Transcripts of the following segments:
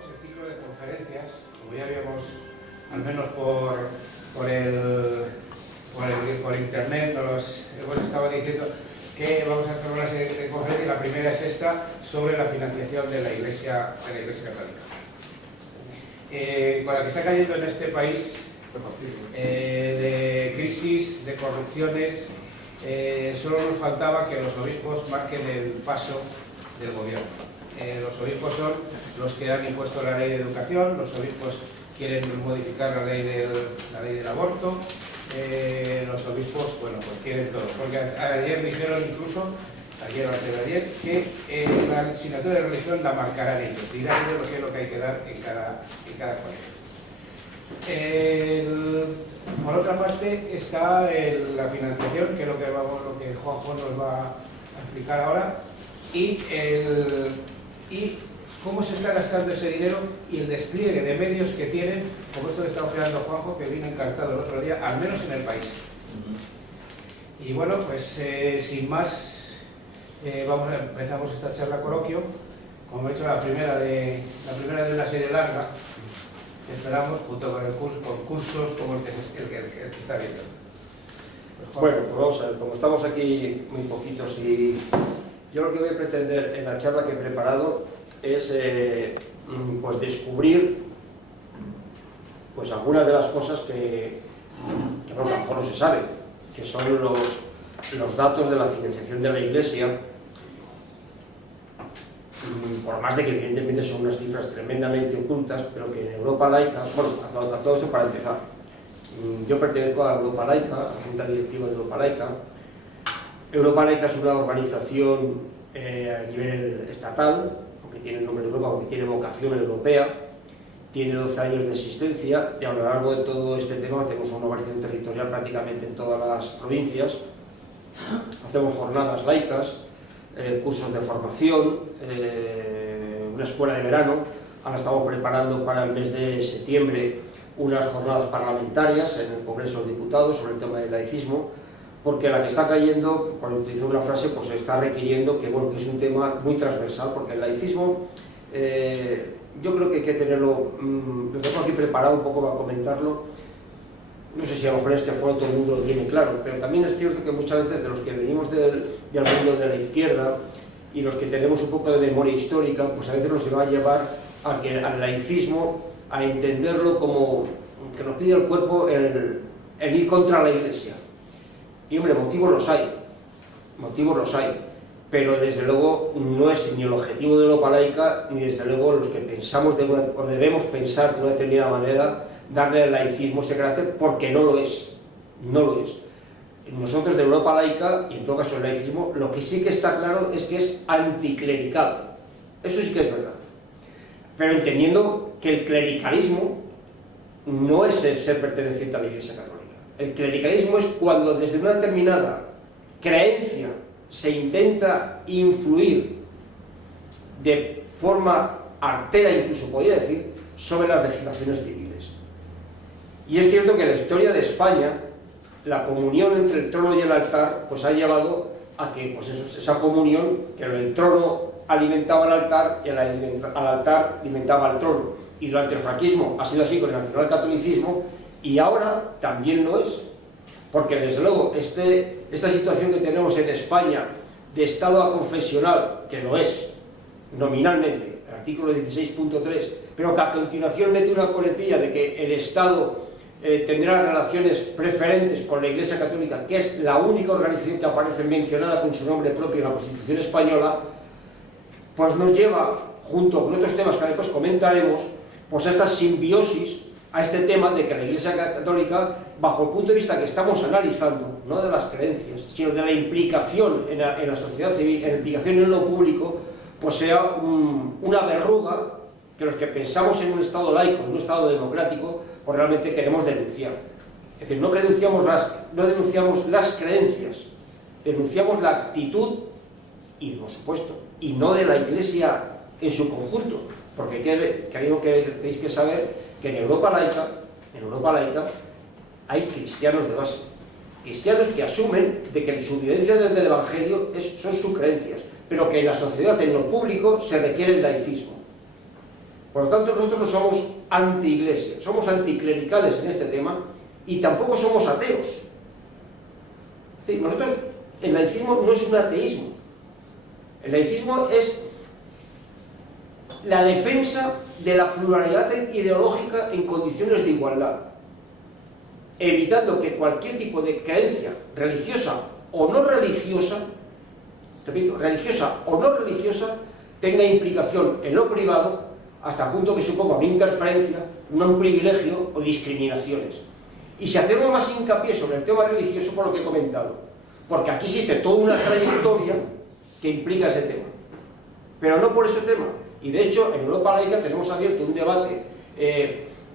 Continuamos el ciclo de conferencias, como ya habíamos, al menos por internet, nos hemos estado diciendo que vamos a hacer una serie de conferencias. La primera es esta, sobre la financiación de la Iglesia Católica. Con la que está cayendo en este país, de crisis, de corrupciones, solo nos faltaba que los obispos marquen el paso del gobierno. Los obispos son los que han impuesto la ley de educación, los obispos quieren modificar la ley del aborto, los obispos, bueno, pues quieren todo. Porque ayer dijeron incluso, ayer o antes de ayer, que la asignatura de religión la marcarán ellos, dirán ellos lo que hay que dar en cada colegio. Por otra parte está la financiación, que es lo que Juanjo nos va a explicar ahora, y cómo se está gastando ese dinero y el despliegue de medios que tienen, como esto que está ojeando Juanjo, que vino encantado el otro día, al menos en el país. Y bueno, pues sin más, empezamos esta charla coloquio, como he dicho, la primera de una serie larga, que esperamos junto con cursos como el que está viendo. Pues bueno, pues vamos a ver, como estamos aquí muy poquitos, y yo lo que voy a pretender en la charla que he preparado es pues descubrir pues algunas de las cosas que bueno, a lo mejor no se sabe, que son los datos de la financiación de la Iglesia, por más de que evidentemente son unas cifras tremendamente ocultas, pero que en Europa Laica, bueno, a todo esto para empezar, yo pertenezco a Europa Laica, a la Junta Directiva de Europa Laica. Europa Laica es una organización a nivel estatal, aunque tiene el nombre de Europa, aunque tiene vocación europea, tiene 12 años de existencia, y a lo largo de todo este tema tenemos una organización territorial prácticamente en todas las provincias. Hacemos jornadas laicas, cursos de formación, una escuela de verano. Ahora estamos preparando para el mes de septiembre unas jornadas parlamentarias en el Congreso de los Diputados sobre el tema del laicismo, porque la que está cayendo, cuando utilizo una frase, pues está requiriendo que, bueno, que es un tema muy transversal, porque el laicismo, yo creo que hay que tenerlo, lo tengo aquí preparado un poco para comentarlo. No sé si a lo mejor en este foro todo el mundo lo tiene claro, pero también es cierto que muchas veces de los que venimos del mundo de la izquierda y los que tenemos un poco de memoria histórica, pues a veces nos va a llevar al laicismo, a entenderlo como que nos pide el cuerpo el ir contra la Iglesia. Y hombre, motivos los hay, pero desde luego no es ni el objetivo de Europa Laica, ni desde luego los que pensamos o debemos pensar de una determinada manera, darle al laicismo ese carácter, porque no lo es. Nosotros de Europa Laica, y en todo caso el laicismo, lo que sí que está claro es que es anticlerical, eso sí que es verdad, pero entendiendo que el clericalismo no es el ser perteneciente a la Iglesia Católica. El clericalismo es cuando desde una determinada creencia se intenta influir de forma artera, incluso podría decir, sobre las legislaciones civiles. Y es cierto que en la historia de España, la comunión entre el trono y el altar pues ha llevado a que pues esa comunión, que el trono alimentaba al altar y al altar alimentaba al trono. Y durante el franquismo ha sido así con el nacionalcatolicismo, y ahora también lo es, porque desde luego esta situación que tenemos en España de Estado aconfesional, que lo es nominalmente, el artículo 16.3, pero que a continuación mete una coletilla de que el Estado tendrá relaciones preferentes con la Iglesia Católica, que es la única organización que aparece mencionada con su nombre propio en la Constitución española, pues nos lleva, junto con otros temas que después comentaremos, pues a esta simbiosis, a este tema de que la Iglesia Católica, bajo el punto de vista que estamos analizando, no de las creencias, sino de la implicación en la sociedad civil, en la implicación en lo público, pues sea una verruga que los que pensamos en un Estado laico, en un Estado democrático, pues realmente queremos denunciar. Es decir, no denunciamos las creencias, denunciamos la actitud, y por supuesto, y no de la Iglesia en su conjunto, porque creo que tenéis que saber que en Europa Laica hay cristianos de base, cristianos que asumen de que su vivencia desde el Evangelio son sus creencias, pero que en la sociedad, en lo público, se requiere el laicismo. Por lo tanto, nosotros no somos anti-iglesia, somos anticlericales en este tema y tampoco somos ateos. Es decir, nosotros, el laicismo no es un ateísmo. El laicismo es la defensa de la pluralidad ideológica en condiciones de igualdad, evitando que cualquier tipo de creencia religiosa o no religiosa, repito, religiosa o no religiosa, tenga implicación en lo privado hasta el punto que suponga una interferencia, un privilegio o discriminaciones. Y si hacemos más hincapié sobre el tema religioso, por lo que he comentado, porque aquí existe toda una trayectoria que implica ese tema, pero no por ese tema. Y de hecho, en Europa Laica tenemos abierto un debate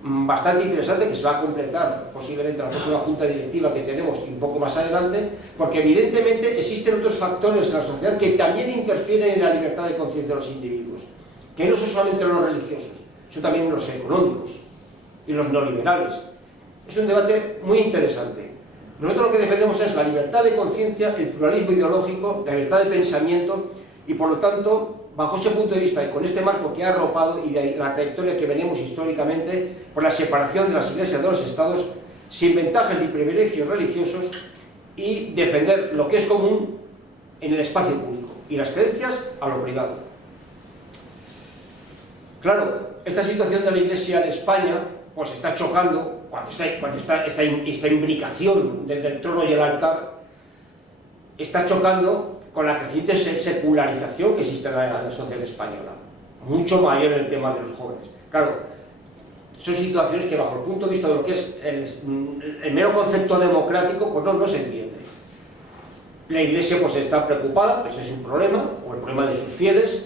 bastante interesante que se va a completar posiblemente en la próxima junta directiva que tenemos un poco más adelante, porque evidentemente existen otros factores en la sociedad que también interfieren en la libertad de conciencia de los individuos, que no son solamente los religiosos, son también los económicos y los neoliberales. Es un debate muy interesante. Nosotros lo que defendemos es la libertad de conciencia, el pluralismo ideológico, la libertad de pensamiento y por lo tanto, bajo ese punto de vista y con este marco que ha arropado y de la trayectoria que venimos históricamente por la separación de las iglesias de los estados, sin ventajas ni privilegios religiosos y defender lo que es común en el espacio público y las creencias a lo privado. Claro, esta situación de la Iglesia de España pues está chocando cuando esta imbricación del trono y el altar está chocando con la creciente secularización que existe en la sociedad española, mucho mayor en el tema de los jóvenes. Claro, son situaciones que bajo el punto de vista de lo que es el mero concepto democrático, pues no se entiende. La Iglesia pues está preocupada, pues es un problema, o el problema de sus fieles.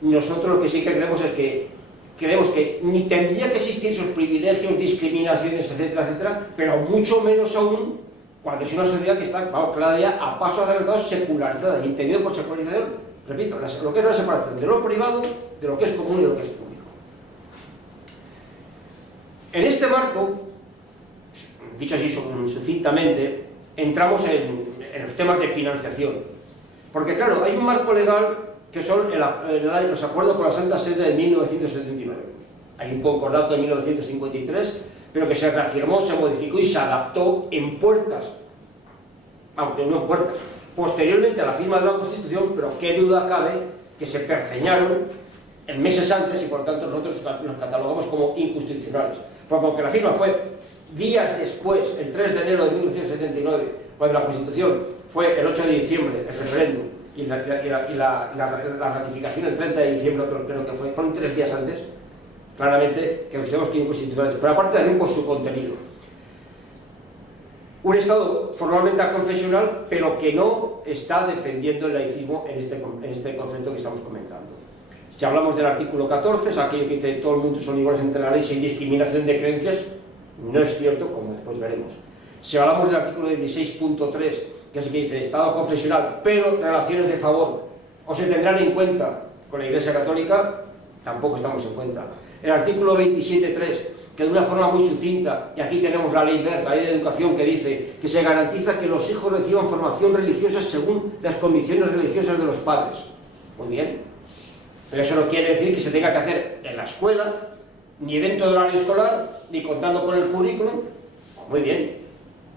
Nosotros lo que sí que creemos es que creemos que ni tendría que existir esos privilegios, discriminaciones, etcétera, etcétera, pero mucho menos aún cuando es una sociedad que está cada día a paso adelantado secularizada, y entendido por secularización, repito, lo que es la separación de lo privado, de lo que es común y de lo que es público. En este marco, dicho así sucintamente, entramos en los temas de financiación, porque claro, hay un marco legal que son los acuerdos con la Santa Sede de 1979. Hay un concordato de 1953, pero que se reafirmó, se modificó y se adaptó en puertas, aunque no en puertas, posteriormente a la firma de la Constitución, pero qué duda cabe que se pergeñaron en meses antes y por tanto nosotros los catalogamos como inconstitucionales. Porque aunque la firma fue días después, el 3 de enero de 1979, cuando la Constitución fue el 8 de diciembre, el referéndum, y la ratificación el 30 de diciembre, creo que fueron 3 días antes, claramente que consideramos que inconstitucionales, pero aparte también por su contenido. Un Estado formalmente aconfesional, pero que no está defendiendo el laicismo en este concepto que estamos comentando. Si hablamos del artículo 14, es aquello que dice todo el mundo son iguales ante la ley sin discriminación de creencias, no es cierto, como después veremos. Si hablamos del artículo 16.3, que es el que dice Estado confesional, pero relaciones de favor o se tendrán en cuenta con la Iglesia Católica, tampoco estamos en cuenta. El artículo 27.3, que de una forma muy sucinta, y aquí tenemos la ley Wert, la ley de educación, que dice que se garantiza que los hijos reciban formación religiosa según las convicciones religiosas de los padres. Muy bien, pero eso no quiere decir que se tenga que hacer en la escuela, ni dentro del horario escolar, ni contando con el currículum. Muy bien,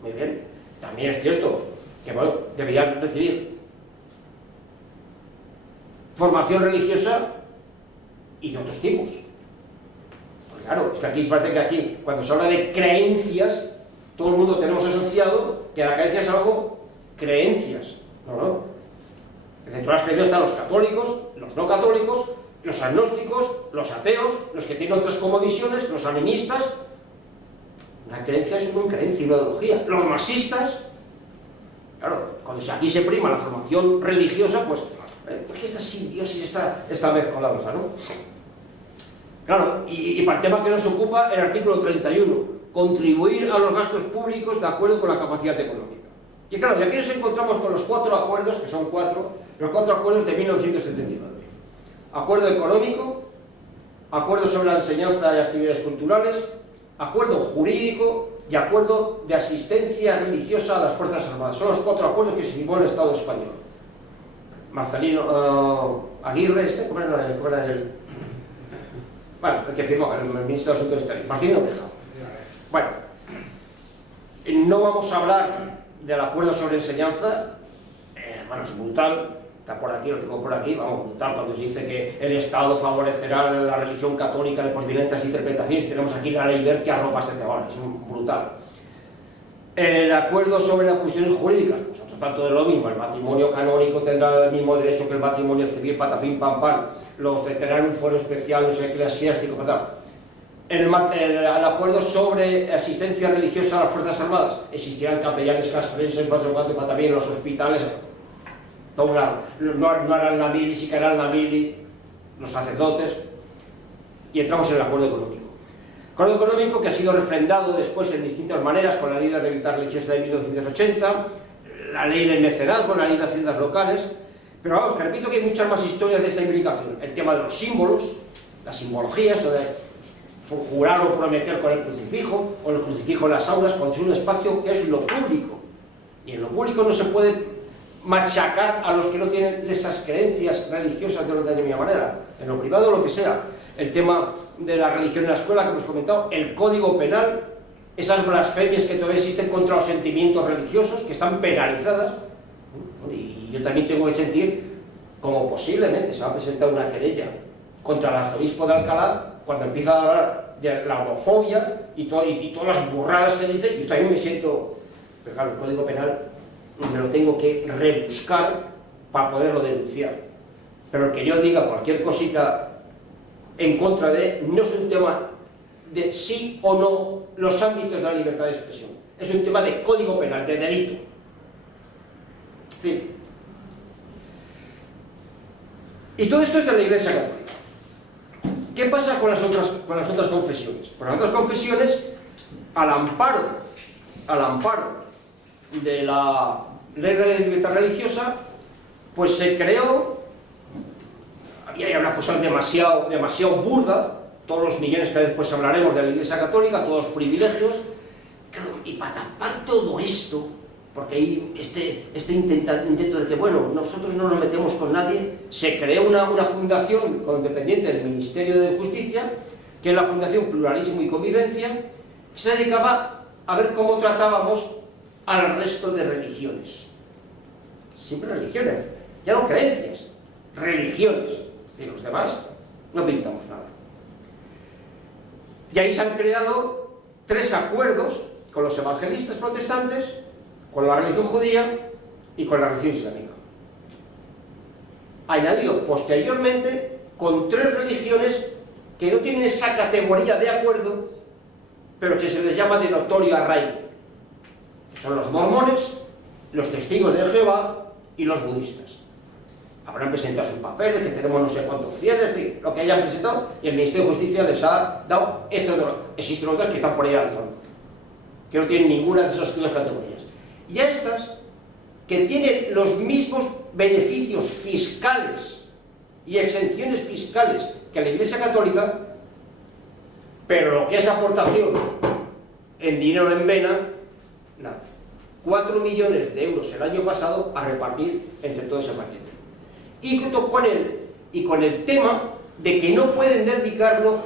muy bien. También es cierto que bueno, deberían recibir formación religiosa y de otros tipos. Pues claro, es que aquí parece que aquí, cuando se habla de creencias, todo el mundo tenemos asociado que la creencia es algo, creencias. No. Dentro de las creencias están los católicos, los no católicos, los agnósticos, los ateos, los que tienen otras cosmovisiones, los animistas. Una creencia es una creencia y una ideología. Los marxistas, claro, cuando aquí se prima la formación religiosa, pues que esta simbiosis, esta mezcolanza, ¿no? Claro, y para el tema que nos ocupa, el artículo 31, contribuir a los gastos públicos de acuerdo con la capacidad económica. Y claro, y aquí nos encontramos con los 4 acuerdos, que son 4, los 4 acuerdos de 1979. Acuerdo económico, acuerdo sobre la enseñanza y actividades culturales, acuerdo jurídico y acuerdo de asistencia religiosa a las Fuerzas Armadas. Son los 4 acuerdos que se firmó el Estado español. Marcelino Aguirre, ¿cómo era el? Bueno, el que firmó, el ministro de Asuntos Exteriores, Marcelino Peja. Bueno, no vamos a hablar del acuerdo sobre enseñanza, bueno, es brutal, está por aquí, lo tengo por aquí, vamos, brutal, cuando se dice que el Estado favorecerá la religión católica de posviolentas interpretaciones, tenemos aquí la ley Wert que arropa este tema, es brutal. El acuerdo sobre las cuestiones jurídicas, nosotros tanto de lo mismo, el matrimonio canónico tendrá el mismo derecho que el matrimonio civil, patapín, pam, pam, los de tener un foro especial, no sé, eclesiástico, patapín. El acuerdo sobre asistencia religiosa a las Fuerzas Armadas, existirán capellanes castrenses, patapín, en los hospitales, no harán la mili, sí que harán la mili, los sacerdotes, y entramos en el acuerdo económico. Acuerdo económico que ha sido refrendado después en distintas maneras con la ley de libertad religiosa de 1980, la ley del mecenazgo, la ley de haciendas locales, pero vamos, que repito que hay muchas más historias de esta implicación. El tema de los símbolos, las simbologías, o de jurar o prometer con el crucifijo, o el crucifijo en las aulas, cuando es un espacio que es lo público. Y en lo público no se puede machacar a los que no tienen esas creencias religiosas de una determinada manera. En lo privado, lo que sea. El tema de la religión en la escuela que hemos comentado, el código penal, esas blasfemias que todavía existen contra los sentimientos religiosos, que están penalizadas, y yo también tengo que sentir como posiblemente se va a presentar una querella contra el arzobispo de Alcalá cuando empieza a hablar de la homofobia y todas las burradas que dice, y yo también me siento, pero claro, el código penal me lo tengo que rebuscar para poderlo denunciar, pero el que yo diga cualquier cosita en contra de, no es un tema de sí o no los ámbitos de la libertad de expresión, es un tema de código penal, de delito. Sí. Y todo esto es de la Iglesia Católica. ¿Qué pasa con las otras confesiones? Pues las otras confesiones, al amparo de la ley de libertad religiosa, pues se creó. Había una cosa demasiado burda, todos los millones que después hablaremos de la Iglesia Católica, todos los privilegios, y para tapar todo esto, porque hay este intento de que, bueno, nosotros no nos metemos con nadie, se creó una fundación dependiente del Ministerio de Justicia, que es la Fundación Pluralismo y Convivencia, que se dedicaba a ver cómo tratábamos al resto de religiones. Siempre religiones, ya no creencias, religiones. Y los demás no pintamos nada. Y ahí se han creado 3 acuerdos con los evangelistas protestantes, con la religión judía y con la religión islámica. Añadido posteriormente con 3 religiones que no tienen esa categoría de acuerdo, pero que se les llama de notorio arraigo, que son los mormones, los testigos de Jehová y los budistas. Habrán presentado sus papeles, que tenemos no sé cuántos fieles, en fin, lo que hayan presentado, y el Ministerio de Justicia les ha dado estos dos. Existen otras que están por ahí al fondo, que no tienen ninguna de esas 2 categorías. Y a estas, que tienen los mismos beneficios fiscales y exenciones fiscales que la Iglesia Católica, pero lo que es aportación en dinero en vena, nada. 4 millones de euros el año pasado a repartir entre todo ese paquete. Y con el tema de que no pueden dedicarlo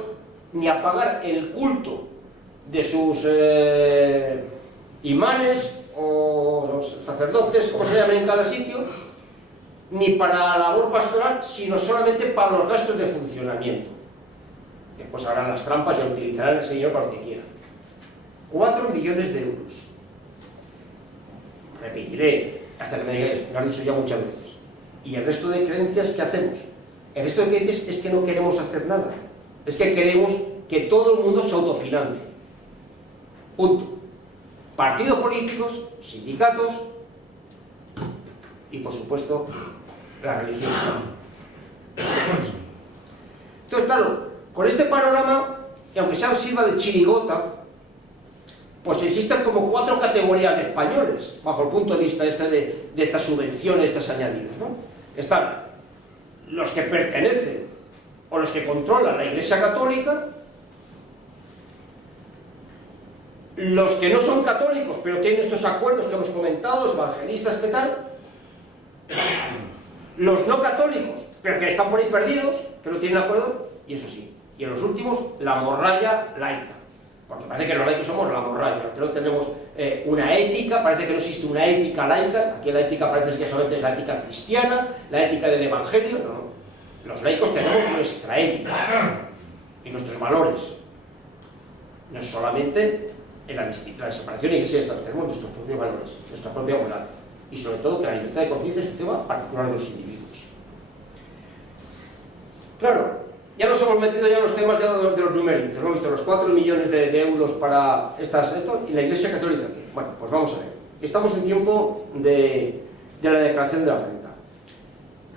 ni a pagar el culto de sus imanes o los sacerdotes, como se llaman en cada sitio, ni para la labor pastoral, sino solamente para los gastos de funcionamiento. Después harán las trampas y utilizarán el Señor para lo que quiera. 4 millones de euros. Repetiré hasta que me digáis, lo han dicho ya muchas veces. ¿Y el resto de creencias qué hacemos? El resto de creencias es que no queremos hacer nada. Es que queremos que todo el mundo se autofinancie. Punto. Partidos políticos, sindicatos y, por supuesto, la religión. Entonces, claro, con este panorama, que aunque sea sirva de chirigota, pues existen como 4 categorías de españoles, bajo el punto de vista de estas subvenciones, estos añadidos, ¿no? Están los que pertenecen o los que controlan la Iglesia Católica, los que no son católicos, pero tienen estos acuerdos que hemos comentado, los evangelistas, ¿qué tal? Los no católicos, pero que están por ahí perdidos, que no tienen acuerdo, y eso sí, y en los últimos la morralla laica, porque parece que los laicos somos la morralla, que no tenemos una ética, parece que no existe una ética laica, aquí la ética parece que solamente es la ética cristiana, la ética del evangelio, no, los laicos tenemos nuestra ética y nuestros valores, no es solamente en la separación iglesia y Estado, tenemos nuestros propios valores, nuestra propia moral, y sobre todo que la libertad de conciencia es un tema particular de los individuos. Claro, ya nos hemos metido ya en los temas de los numeritos, hemos visto los 4 millones de euros para esto, y la Iglesia Católica, ¿qué? Bueno, pues vamos a ver. Estamos en tiempo de la declaración de la renta,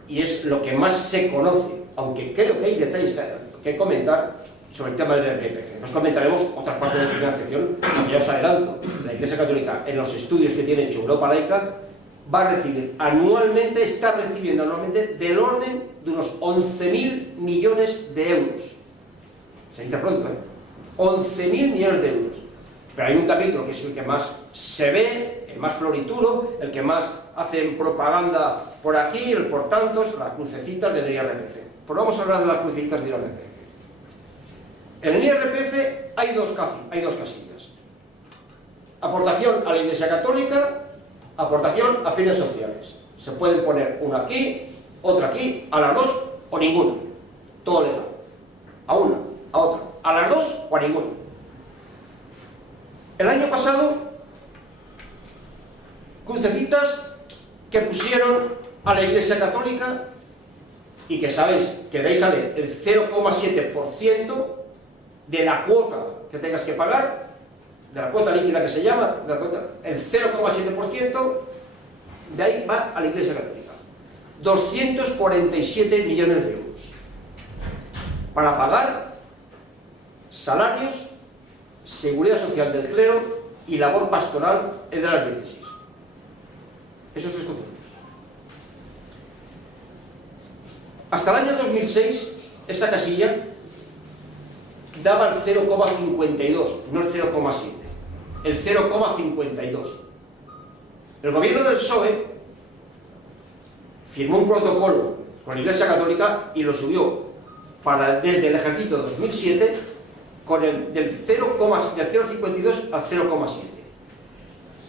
y es lo que más se conoce, aunque creo que hay detalles que comentar sobre el tema del IRPF. Nos comentaremos otra parte de financiación, que ya os adelanto. La Iglesia Católica, en los estudios que tiene hecho Europa Laica, va a recibir anualmente, está recibiendo anualmente del orden de unos 11.000 millones de euros. Se dice pronto, ¿eh? 11.000 millones de euros. Pero hay un capítulo que es el que más se ve, el más florituro, el que más hacen propaganda por aquí, el por tantos, las crucecitas del IRPF. Pues vamos a hablar de las crucecitas del IRPF. En el IRPF hay dos casillas. Aportación a la Iglesia Católica, aportación a fines sociales. Se pueden poner una aquí, otra aquí, a las dos o ninguna. Todo legal. A una, a otra, a las dos o a ninguna. El año pasado, crucecitas que pusieron a la Iglesia Católica y que sabéis que de ahí sale el 0,7% de la cuota que tengas que pagar, de la cuota líquida que se llama, el 0,7% de ahí va a la Iglesia Católica. 247 millones de euros para pagar salarios, seguridad social del clero y labor pastoral de las diócesis. Esos tres conceptos. Hasta el año 2006, esa casilla daba el 0,52, no el 0,7, el 0,52. El gobierno del PSOE firmó un protocolo con la Iglesia Católica y lo subió desde el ejercicio 2007 del 0,52 al 0,7.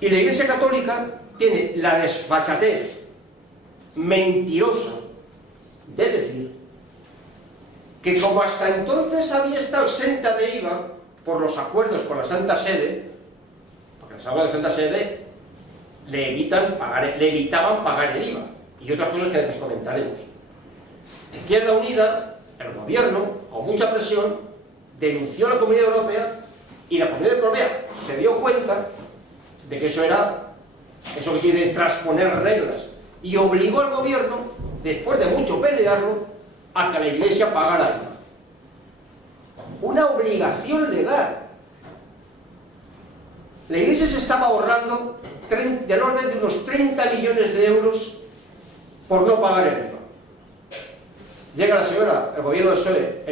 Y la Iglesia Católica tiene la desfachatez mentirosa de decir que como hasta entonces había estado exenta de IVA por los acuerdos con la Santa Sede, porque los acuerdos de la Santa Sede le evitaban pagar el IVA, y otras cosas que nos comentaremos. Izquierda Unida, el gobierno, con mucha presión, denunció a la Comunidad Europea, y la Comunidad Europea se dio cuenta de que eso que quiere transponer reglas, y obligó al gobierno, después de mucho pelearlo, a que la Iglesia pagara IVA. Una obligación legal. La Iglesia se estaba ahorrando del orden de unos 30 millones de euros por no pagar el IVA. Llega la señora, el gobierno del PSOE,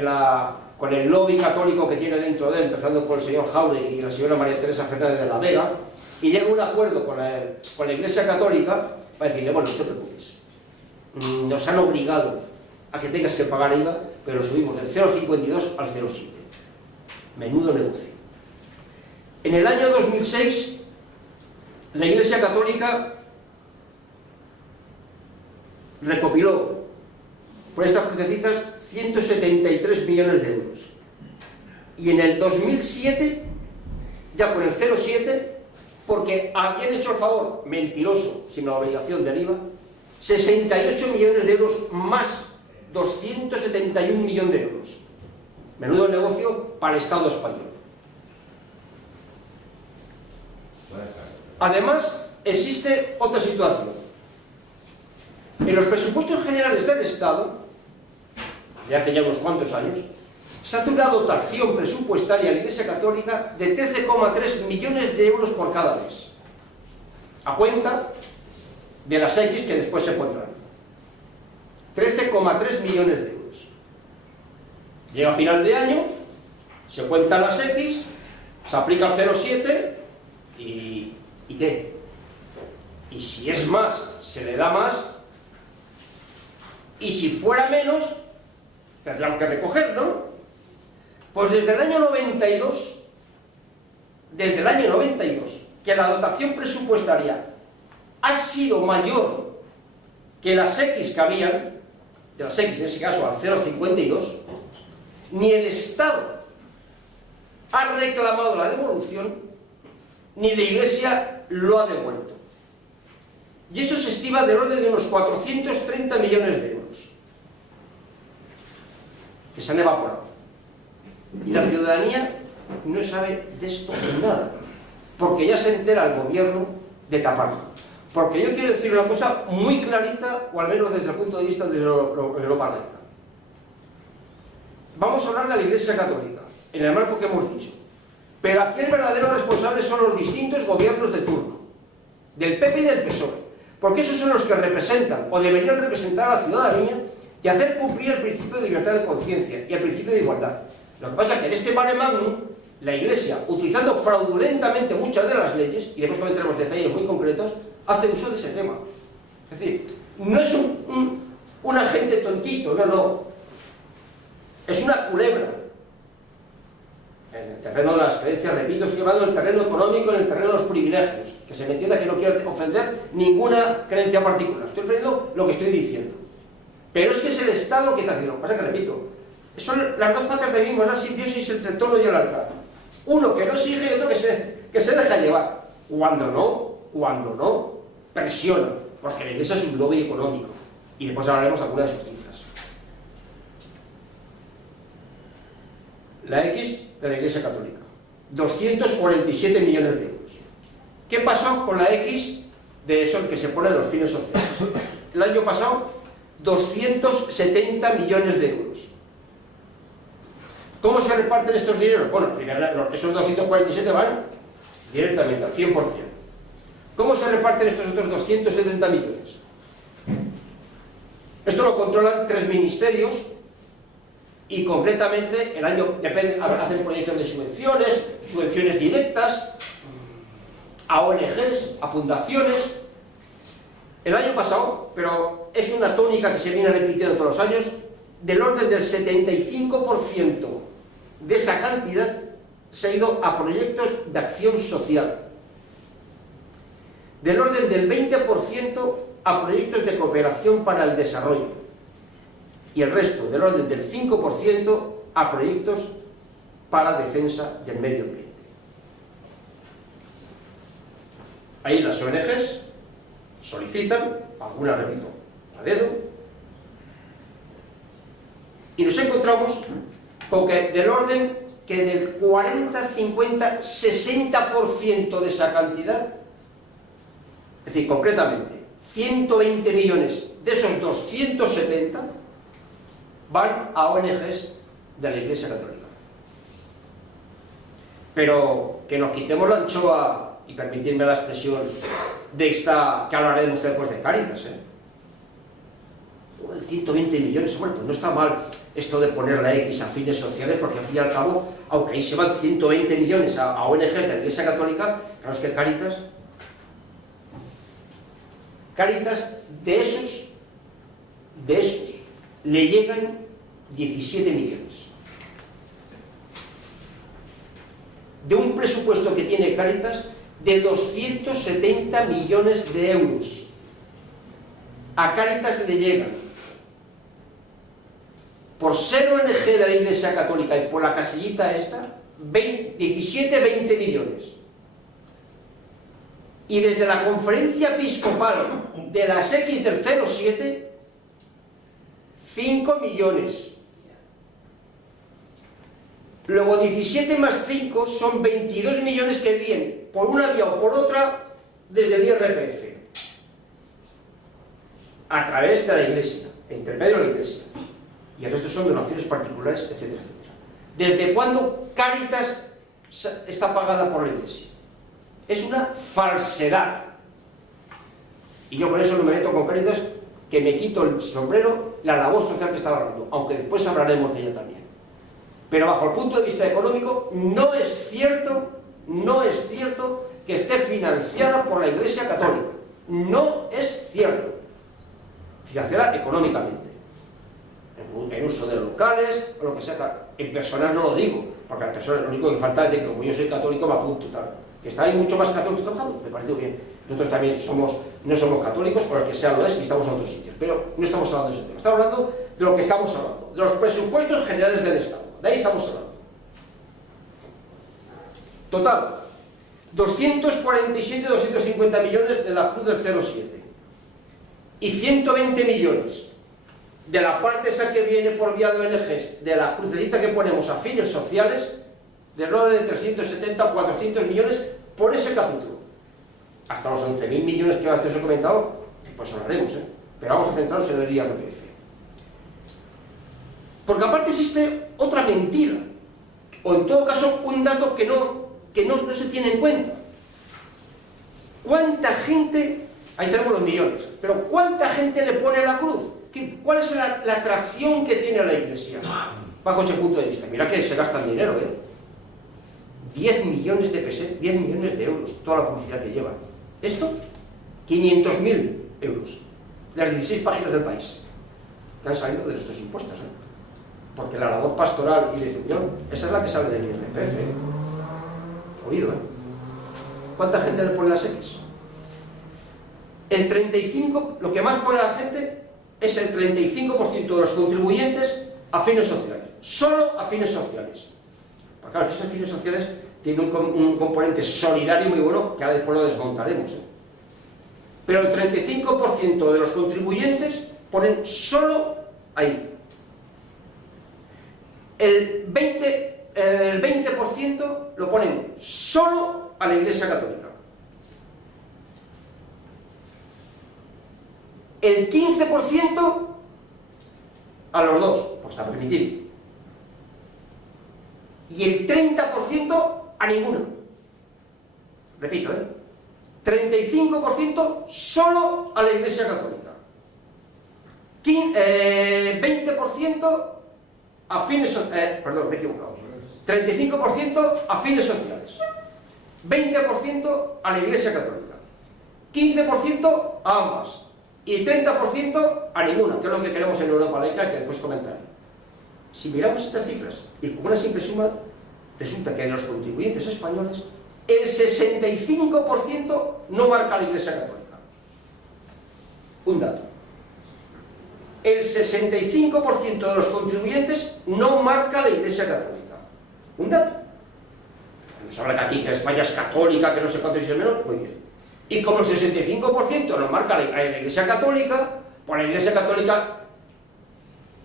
con el lobby católico que tiene dentro de él, empezando por el señor Jauregui y la señora María Teresa Fernández de la Vega, y llega a un acuerdo con la Iglesia Católica para decirle, bueno, no te preocupes, nos han obligado a que tengas que pagar IVA, pero lo subimos del 0,52 al 0,7. Menudo negocio. En el año 2006, la Iglesia Católica recopiló por estas crucecitas 173 millones de euros. Y en el 2007, ya con el 0,7, porque habían hecho el favor, mentiroso, sin la obligación del IVA, 68 millones de euros más 271 millones de euros. Menudo negocio para el Estado español. Además, existe otra situación. En los presupuestos generales del Estado, de hace ya unos cuantos años, se hace una dotación presupuestaria a la Iglesia Católica de 13,3 millones de euros por cada mes, a cuenta de las X que después se pondrán. 13,3 millones de euros. Llega a final de año, se cuentan las X, se aplica el 0,7 ¿y qué? Y si es más, se le da más, y si fuera menos, tendrán que recoger, ¿no? Pues desde el año 92, que la dotación presupuestaria ha sido mayor que las X que habían, de las X en ese caso al 0,52, ni el Estado ha reclamado la devolución, ni la Iglesia lo ha devuelto. Y eso se estima del orden de unos 430 millones de euros, que se han evaporado. Y la ciudadanía no sabe de esto nada, porque ya se entera el gobierno de taparlo. Porque yo quiero decir una cosa muy clarita, o al menos desde el punto de vista de Europa laica. Vamos a hablar de la Iglesia Católica, en el marco que hemos dicho. Pero aquí el verdadero responsable son los distintos gobiernos de turno, del PP y del PSOE. Porque esos son los que representan, o deberían representar a la ciudadanía, y hacer cumplir el principio de libertad de conciencia y el principio de igualdad. Lo que pasa es que en este mare magnum, la Iglesia, utilizando fraudulentamente muchas de las leyes, y después comentaremos detalles muy concretos, hace uso de ese tema. Es decir, no es un agente tontito, no. Es una culebra. En el terreno de las creencias, repito, estoy hablando del terreno económico, en el terreno de los privilegios, que se me entienda que no quiero ofender ninguna creencia particular. Estoy ofendiendo lo que estoy diciendo. Pero es que es el Estado que está haciendo. Lo que pasa es que, repito, son las dos patas del mismo, es la simbiosis entre el toro y el altar. Uno que no sigue y otro que se deja llevar. Cuando no, presiona, porque la Iglesia es un lobby económico. Y después hablaremos de algunas de sus cifras. La X de la Iglesia Católica, 247 millones de euros. ¿Qué pasó con la X de eso que se pone de los fines sociales? El año pasado, 270 millones de euros. ¿Cómo se reparten estos dineros? Bueno, primero, esos 247 van directamente al 100%. ¿Cómo se reparten estos otros 270 millones? Esto lo controlan 3 ministerios y concretamente el año depende, hacen proyectos de subvenciones directas a ONGs, a fundaciones. El año pasado, pero es una tónica que se viene repitiendo todos los años, del orden del 75% de esa cantidad se ha ido a proyectos de acción social. Del orden del 20% a proyectos de cooperación para el desarrollo. Y el resto, del orden del 5%, a proyectos para defensa del medio ambiente. Ahí las ONGs solicitan, algunas, repito, a dedo, y nos encontramos con que del orden que del 40, 50, 60% de esa cantidad, es decir, concretamente, 120 millones de esos 270 van a ONGs de la Iglesia Católica. Pero que nos quitemos la anchoa, y permitirme la expresión de esta, que hablaremos después de Cáritas, 120 millones, bueno, pues no está mal esto de poner la X a fines sociales, porque al fin y al cabo, aunque ahí se van 120 millones a ONGs de la Iglesia Católica, claro, es que Cáritas, de esos, le llegan 17 millones. De un presupuesto que tiene Cáritas de 270 millones de euros. A Cáritas le llegan, por ser ONG de la Iglesia Católica y por la casillita esta, 17-20 millones. Y desde la conferencia episcopal de las X del 07, 5 millones. Luego 17 más 5 son 22 millones que vienen por una vía o por otra desde el IRPF. A través de la Iglesia, entre medio de la Iglesia. Y el resto son donaciones particulares, etcétera, etcétera. ¿Desde cuándo Cáritas está pagada por la Iglesia? Es una falsedad. Y yo por eso no me meto con Cáritas, que me quito el sombrero, la labor social que estaba hablando, aunque después hablaremos de ella también. Pero bajo el punto de vista económico, no es cierto que esté financiada por la Iglesia Católica. No es cierto. Financiada económicamente. En uso de locales, o lo que sea. En personas no lo digo, porque a personas lo único que falta es decir que como yo soy católico me apunto tal. Que está ahí mucho más católicos trabajando, me parece bien. Nosotros también no somos católicos, o el que sea lo es, y estamos en otros sitios. Pero no estamos hablando de ese tema, estamos hablando de lo que estamos hablando, de los presupuestos generales del Estado. De ahí estamos hablando. Total, 247-250 millones de la cruz del 07 y 120 millones de la parte esa que viene por vía de ONGs, de la crucecita que ponemos a fines sociales, del orden de 370 o 400 millones por ese capítulo. Hasta los 11.000 millones que antes os he comentado, pues hablaremos, pero vamos a centrarnos en el IRPF. Porque aparte existe otra mentira, o en todo caso un dato que no se tiene en cuenta. ¿Cuánta gente, ahí tenemos los millones, pero cuánta gente le pone la cruz? ¿Cuál es la atracción que tiene la Iglesia bajo ese punto de vista? Mira que se gastan dinero, 10 millones de pesetas, 10 millones de euros, toda la publicidad que llevan. Esto, 500.000 euros, las 16 páginas del país, que han salido de nuestros impuestos, porque la labor pastoral y de distribución, esa es la que sale del IRPF, oído, ¿Cuánta gente le pone las X? El 35, lo que más pone la gente es el 35% de los contribuyentes a fines sociales, solo a fines sociales. Porque claro, que esos fines sociales tienen un componente solidario muy bueno, que ahora después lo desmontaremos. Pero el 35% de los contribuyentes ponen solo ahí. El 20% lo ponen solo a la Iglesia Católica. El 15% a los dos, pues está permitido. Y el 30% a ninguno. Repito, 35% solo a la Iglesia Católica. 20% a fines sociales. Perdón, me he equivocado. 35% a fines sociales. 20% a la Iglesia Católica. 15% a ambas. Y 30% a ninguna, que es lo que queremos en Europa laica, que después comentaré. Si miramos estas cifras, y con una simple suma, resulta que de los contribuyentes españoles, el 65% no marca la Iglesia Católica. Un dato. El 65% de los contribuyentes no marca la Iglesia Católica. Un dato. Nos habla que aquí que España es católica, que no sé cuánto es menos, muy bien. Y como el 65% nos marca la Iglesia Católica, pues la Iglesia Católica,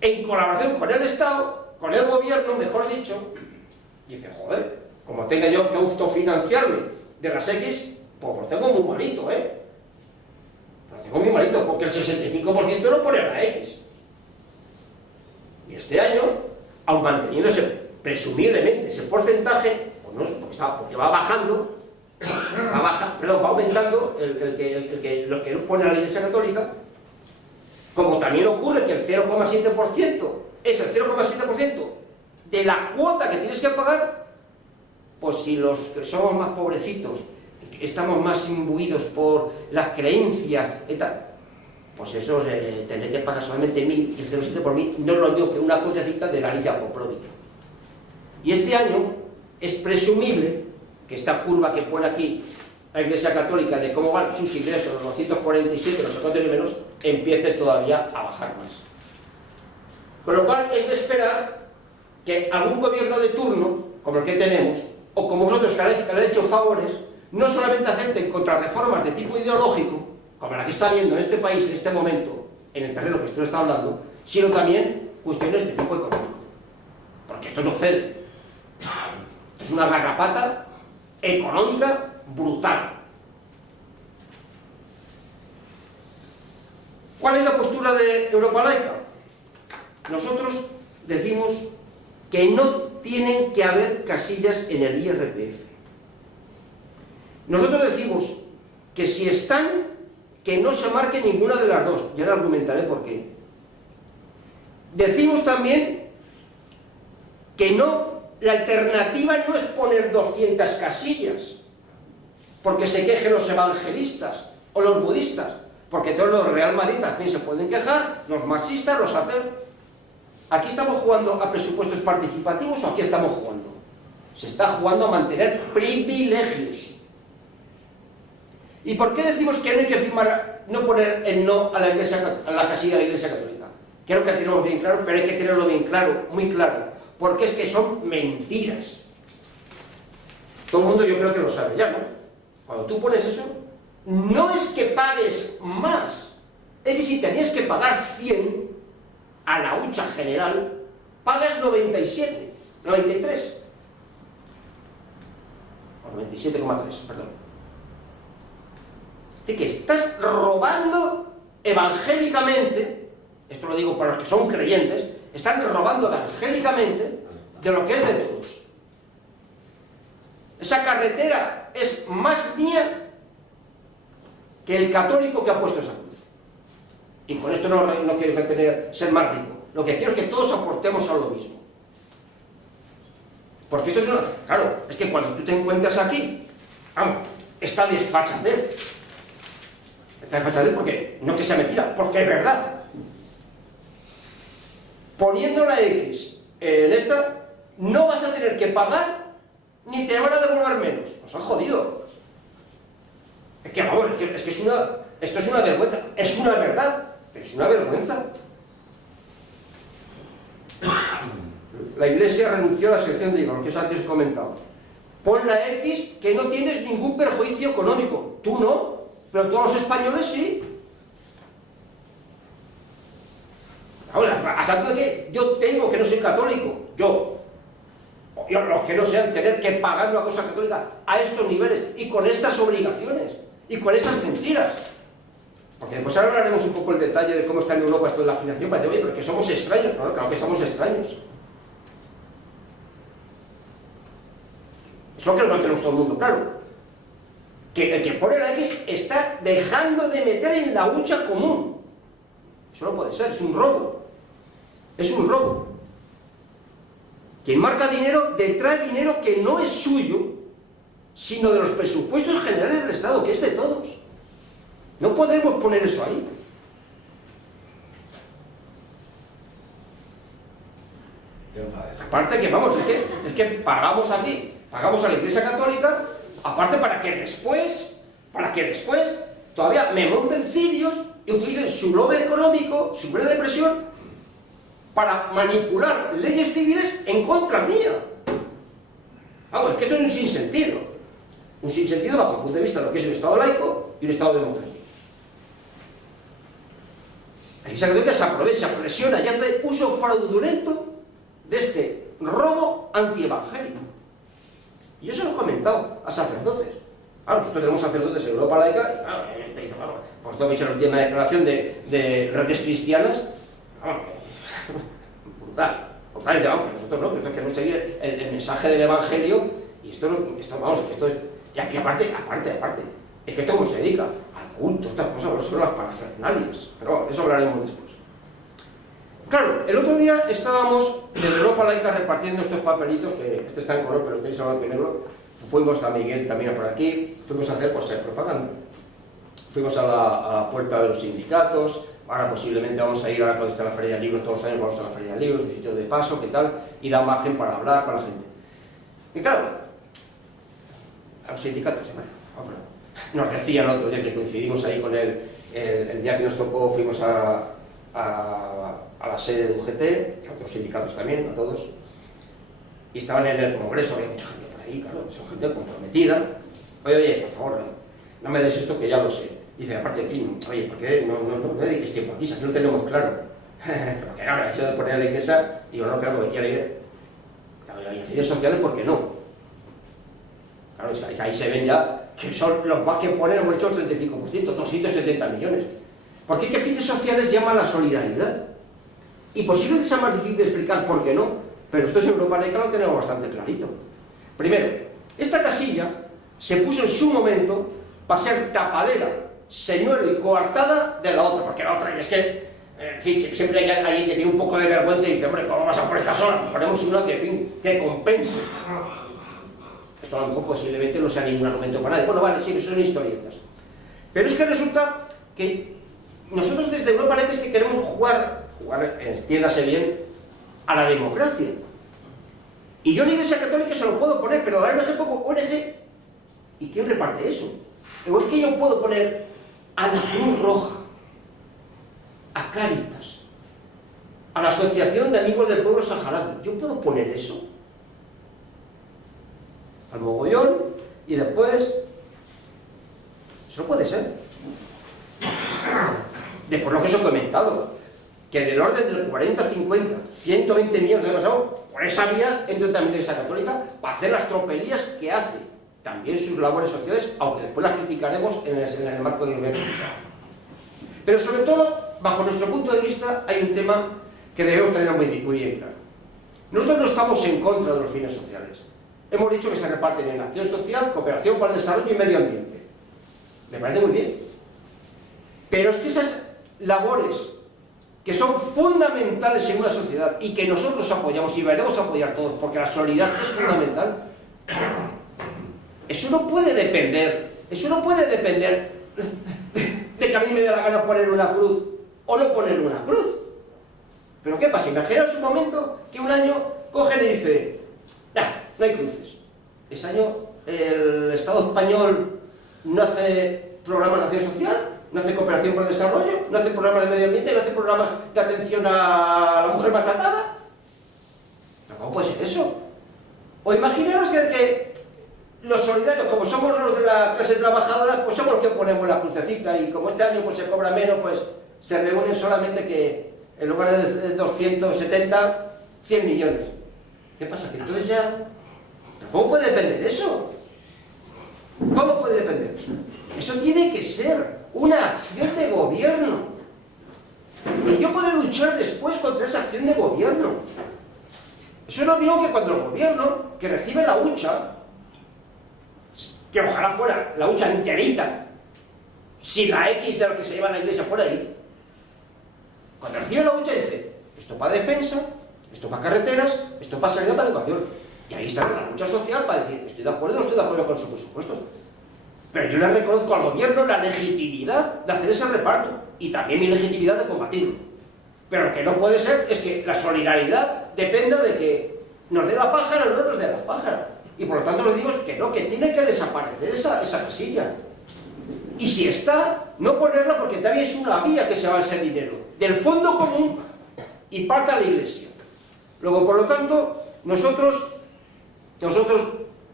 en colaboración con el Estado, con el gobierno, mejor dicho, dice, joder, como tenga yo que autofinanciarme de las X, pues lo tengo muy malito, Lo tengo muy malito, porque el 65% no pone a la X. Y este año, aun manteniéndose presumiblemente ese porcentaje, pues no, porque va bajando, va aumentando los que pone a la Iglesia Católica, como también ocurre que el 0,7% es el 0,7% de la cuota que tienes que pagar, pues si los que somos más pobrecitos, estamos más imbuidos por las creencias y tal, pues eso tendré que pagar solamente 1.000, y el 0,7 por 1.000 no es lo mismo que una crucecita de Galicia Popróvica. Y este año es presumible que esta curva que pone aquí la Iglesia Católica de cómo van sus ingresos, los 247, los 50 y menos, empiece todavía a bajar más. Con lo cual es de esperar que algún gobierno de turno, como el que tenemos, o como vosotros que han hecho favores, no solamente acepten contrarreformas de tipo ideológico, como la que está habiendo en este país en este momento, en el terreno que usted está hablando, sino también cuestiones de tipo económico. Porque esto no cede. Esto es una garrapata económica brutal. ¿Cuál es la postura de Europa Laica? Nosotros decimos que no tienen que haber casillas en el IRPF. Nosotros decimos que si están, que no se marque ninguna de las dos. Ya le argumentaré por qué. Decimos también que no, la alternativa no es poner 200 casillas, porque se quejen los evangelistas o los budistas, porque todos los Real Madrid también se pueden quejar, los marxistas, los ateos. ¿aquí estamos jugando a presupuestos participativos o aquí estamos jugando? Se está jugando a mantener privilegios. ¿Y por qué decimos que no hay que firmar, no poner el no a la Iglesia, a la casilla de la Iglesia Católica? Creo que lo tenemos bien claro, pero hay que tenerlo bien claro, muy claro, porque es que son mentiras. Todo el mundo yo creo que lo sabe ya, ¿no? Cuando tú pones eso, no es que pagues más, es que si tenías que pagar 100 a la hucha general, pagas 97, 93, o 97,3, perdón. Así que estás robando evangélicamente, esto lo digo para los que son creyentes, están robando evangélicamente de lo que es de todos. Esa carretera es más mía que el católico que ha puesto esa cruz. Y con esto no quiero ser más rico. Lo que quiero es que todos aportemos a lo mismo. Porque esto es una... Claro, es que cuando tú te encuentras aquí, vamos, esta desfachatez. Esta desfachatez porque, no que sea mentira, porque es verdad. Poniendo la X en esta, no vas a tener que pagar ni te van a devolver menos. Nos han jodido. Es que vamos, es que esto es una vergüenza. Es una verdad, pero es una vergüenza. La Iglesia renunció a la sección de IVA, lo que os antes he comentado. Pon la X que no tienes ningún perjuicio económico. Tú no, pero todos los españoles sí. Ahora, hasta tanto que yo tengo que no soy católico, los que no sean, tener que pagar una cosa católica a estos niveles y con estas obligaciones y con estas mentiras. Porque después ahora hablaremos un poco el detalle de cómo está en Europa esto de la financiación. Parece, oye, pero que somos extraños. No, claro que somos extraños. Eso creo que lo tenemos todo el mundo claro. Que el que pone la X está dejando de meter en la hucha común. Eso no puede ser, es un robo. Es un robo. Quien marca dinero detrae dinero que no es suyo, sino de los presupuestos generales del Estado, que es de todos. No podemos poner eso ahí. Aparte que, vamos, es que pagamos aquí, pagamos a la Iglesia Católica, aparte para que después, todavía me monten cirios y utilicen su lobby económico, su poder de presión, para manipular leyes civiles en contra mía. Vamos, es que esto es un sinsentido. Un sinsentido bajo el punto de vista de lo que es un Estado laico y un Estado democrático. La Iglesia Católica se aprovecha, presiona y hace uso fraudulento de este robo antievangélico. Y yo se lo he comentado a sacerdotes. Claro, nosotros tenemos sacerdotes en Europa laica, por todo dicho, tiene una declaración de redes cristianas, brutal, aunque nosotros no, pero es que queremos seguir el mensaje del Evangelio, y esto vamos, esto es, y aquí aparte, es que esto como se dedica al culto, estas cosas, no son las parafernalias, pero bueno, de eso hablaremos después. Claro, el otro día estábamos en Europa laica repartiendo estos papelitos, que este está en color, pero tenéis blanco y negro. Fuimos a Miguel también por aquí, fuimos a hacer, pues, propaganda. Fuimos a la puerta de los sindicatos. Ahora posiblemente vamos a ir, ahora cuando está la Feria del Libro, todos los años vamos a la Feria del Libro, es un sitio de paso, ¿qué tal? Y da margen para hablar con la gente. Y claro, a los sindicatos, nos decían el otro día que coincidimos ahí con el día que nos tocó, fuimos a la sede de UGT, a otros sindicatos también, a todos, y estaban en el Congreso, había mucha gente por ahí, claro, son gente comprometida. Oye, por favor, no me des esto que ya lo sé. Dice, aparte, en fin, oye, ¿por qué no dediques tiempo aquí? Si aquí lo tenemos claro. Porque ahora, eso de poner a la Iglesia, digo, no, pero lo que quiero ir a fines sociales, ¿por qué no? Claro, es que ahí se ven ya que son los más que ponen, hemos hecho el 35%, 270 millones. Porque qué fines sociales llaman la solidaridad. Y posiblemente sea más difícil de explicar por qué no, pero esto en Europa laica lo tenemos bastante clarito. Primero, esta casilla se puso en su momento para ser tapadera, señuelo y coartada de la otra, porque la otra, y es que, en fin, siempre hay alguien que tiene un poco de vergüenza y dice, hombre, ¿cómo vas a poner esta sola? Ponemos una que, en fin, que compense. Esto a lo mejor posiblemente no sea ningún argumento para nadie. Bueno, vale, sí, son historietas. Pero es que resulta que nosotros desde Europa laica es que queremos jugar, entiéndase bien, a la democracia. Y yo a la Iglesia Católica se lo puedo poner, pero a la ONG pongo ONG. ¿Y quién reparte eso? Igual que yo puedo poner a la Cruz Roja, a Cáritas, a la Asociación de Amigos del Pueblo Saharaui. ¿Yo puedo poner eso? Al mogollón, y después... Eso no puede ser. Después lo que os he comentado, que del orden del 40, 50, 120 millones de pasado, por esa vía entra también la Iglesia Católica para hacer las tropelías que hace, también sus labores sociales, aunque después las criticaremos en el marco del gobierno. Pero sobre todo, bajo nuestro punto de vista, hay un tema que debemos tener muy bien claro. Nosotros no estamos en contra de los fines sociales. Hemos dicho que se reparten en acción social, cooperación para el desarrollo y medio ambiente. Me parece muy bien. Pero es que esas labores que son fundamentales en una sociedad y que nosotros apoyamos y veremos apoyar todos, porque la solidaridad es fundamental, eso no puede depender de que a mí me dé la gana poner una cruz o no poner una cruz. ¿Pero qué pasa? Imaginaos un momento que un año cogen y dice, nah, no hay cruces. Ese año el Estado español no hace programas de acción social, no hace cooperación para el desarrollo, no hace programas de medio ambiente, no hace programas de atención a la mujer maltratada. ¿Pero cómo puede ser eso? O imaginaos que los solidarios, como somos los de la clase trabajadora, pues somos los que ponemos la crucecita, y como este año pues se cobra menos, pues se reúnen solamente que en lugar de 270, 100 millones. ¿Qué pasa? Que entonces ya... ¿Cómo puede depender eso? ¿Cómo puede depender eso? Eso tiene que ser una acción de gobierno. Y yo puedo luchar después contra esa acción de gobierno. Eso es lo mismo que cuando el gobierno, que recibe la hucha, que ojalá fuera la hucha enterita, si la X de lo que se lleva a la iglesia por ahí, cuando recibe la hucha dice, esto para defensa, esto para carreteras, esto para sanidad, para educación. Y ahí está la lucha social para decir, estoy de acuerdo o no estoy de acuerdo con sus presupuestos. Pero yo le reconozco al gobierno la legitimidad de hacer ese reparto y también mi legitimidad de combatirlo. Pero lo que no puede ser es que la solidaridad dependa de que nos dé la pájara o no nos dé la pájara. Y por lo tanto les digo que no, que tiene que desaparecer esa casilla. Y si está, no ponerla porque también es una vía que se va a ese dinero del fondo común y parte a la iglesia. Luego, por lo tanto, nosotros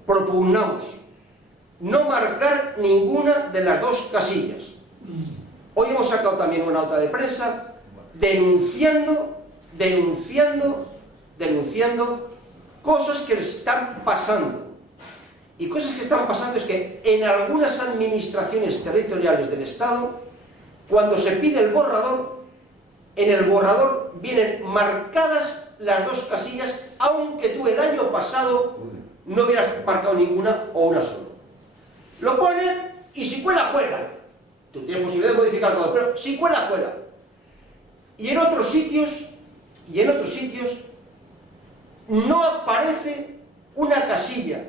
propugnamos no marcar ninguna de las dos casillas. Hoy hemos sacado también una nota de prensa denunciando cosas que le están pasando. Y cosas que están pasando es que en algunas administraciones territoriales del Estado, cuando se pide el borrador, en el borrador vienen marcadas las dos casillas, aunque tú el año pasado no hubieras marcado ninguna o una sola. Lo ponen y si cuela, cuela. Tú tienes posibilidad de modificar todo, pero si cuela, cuela. Y en otros sitios no aparece una casilla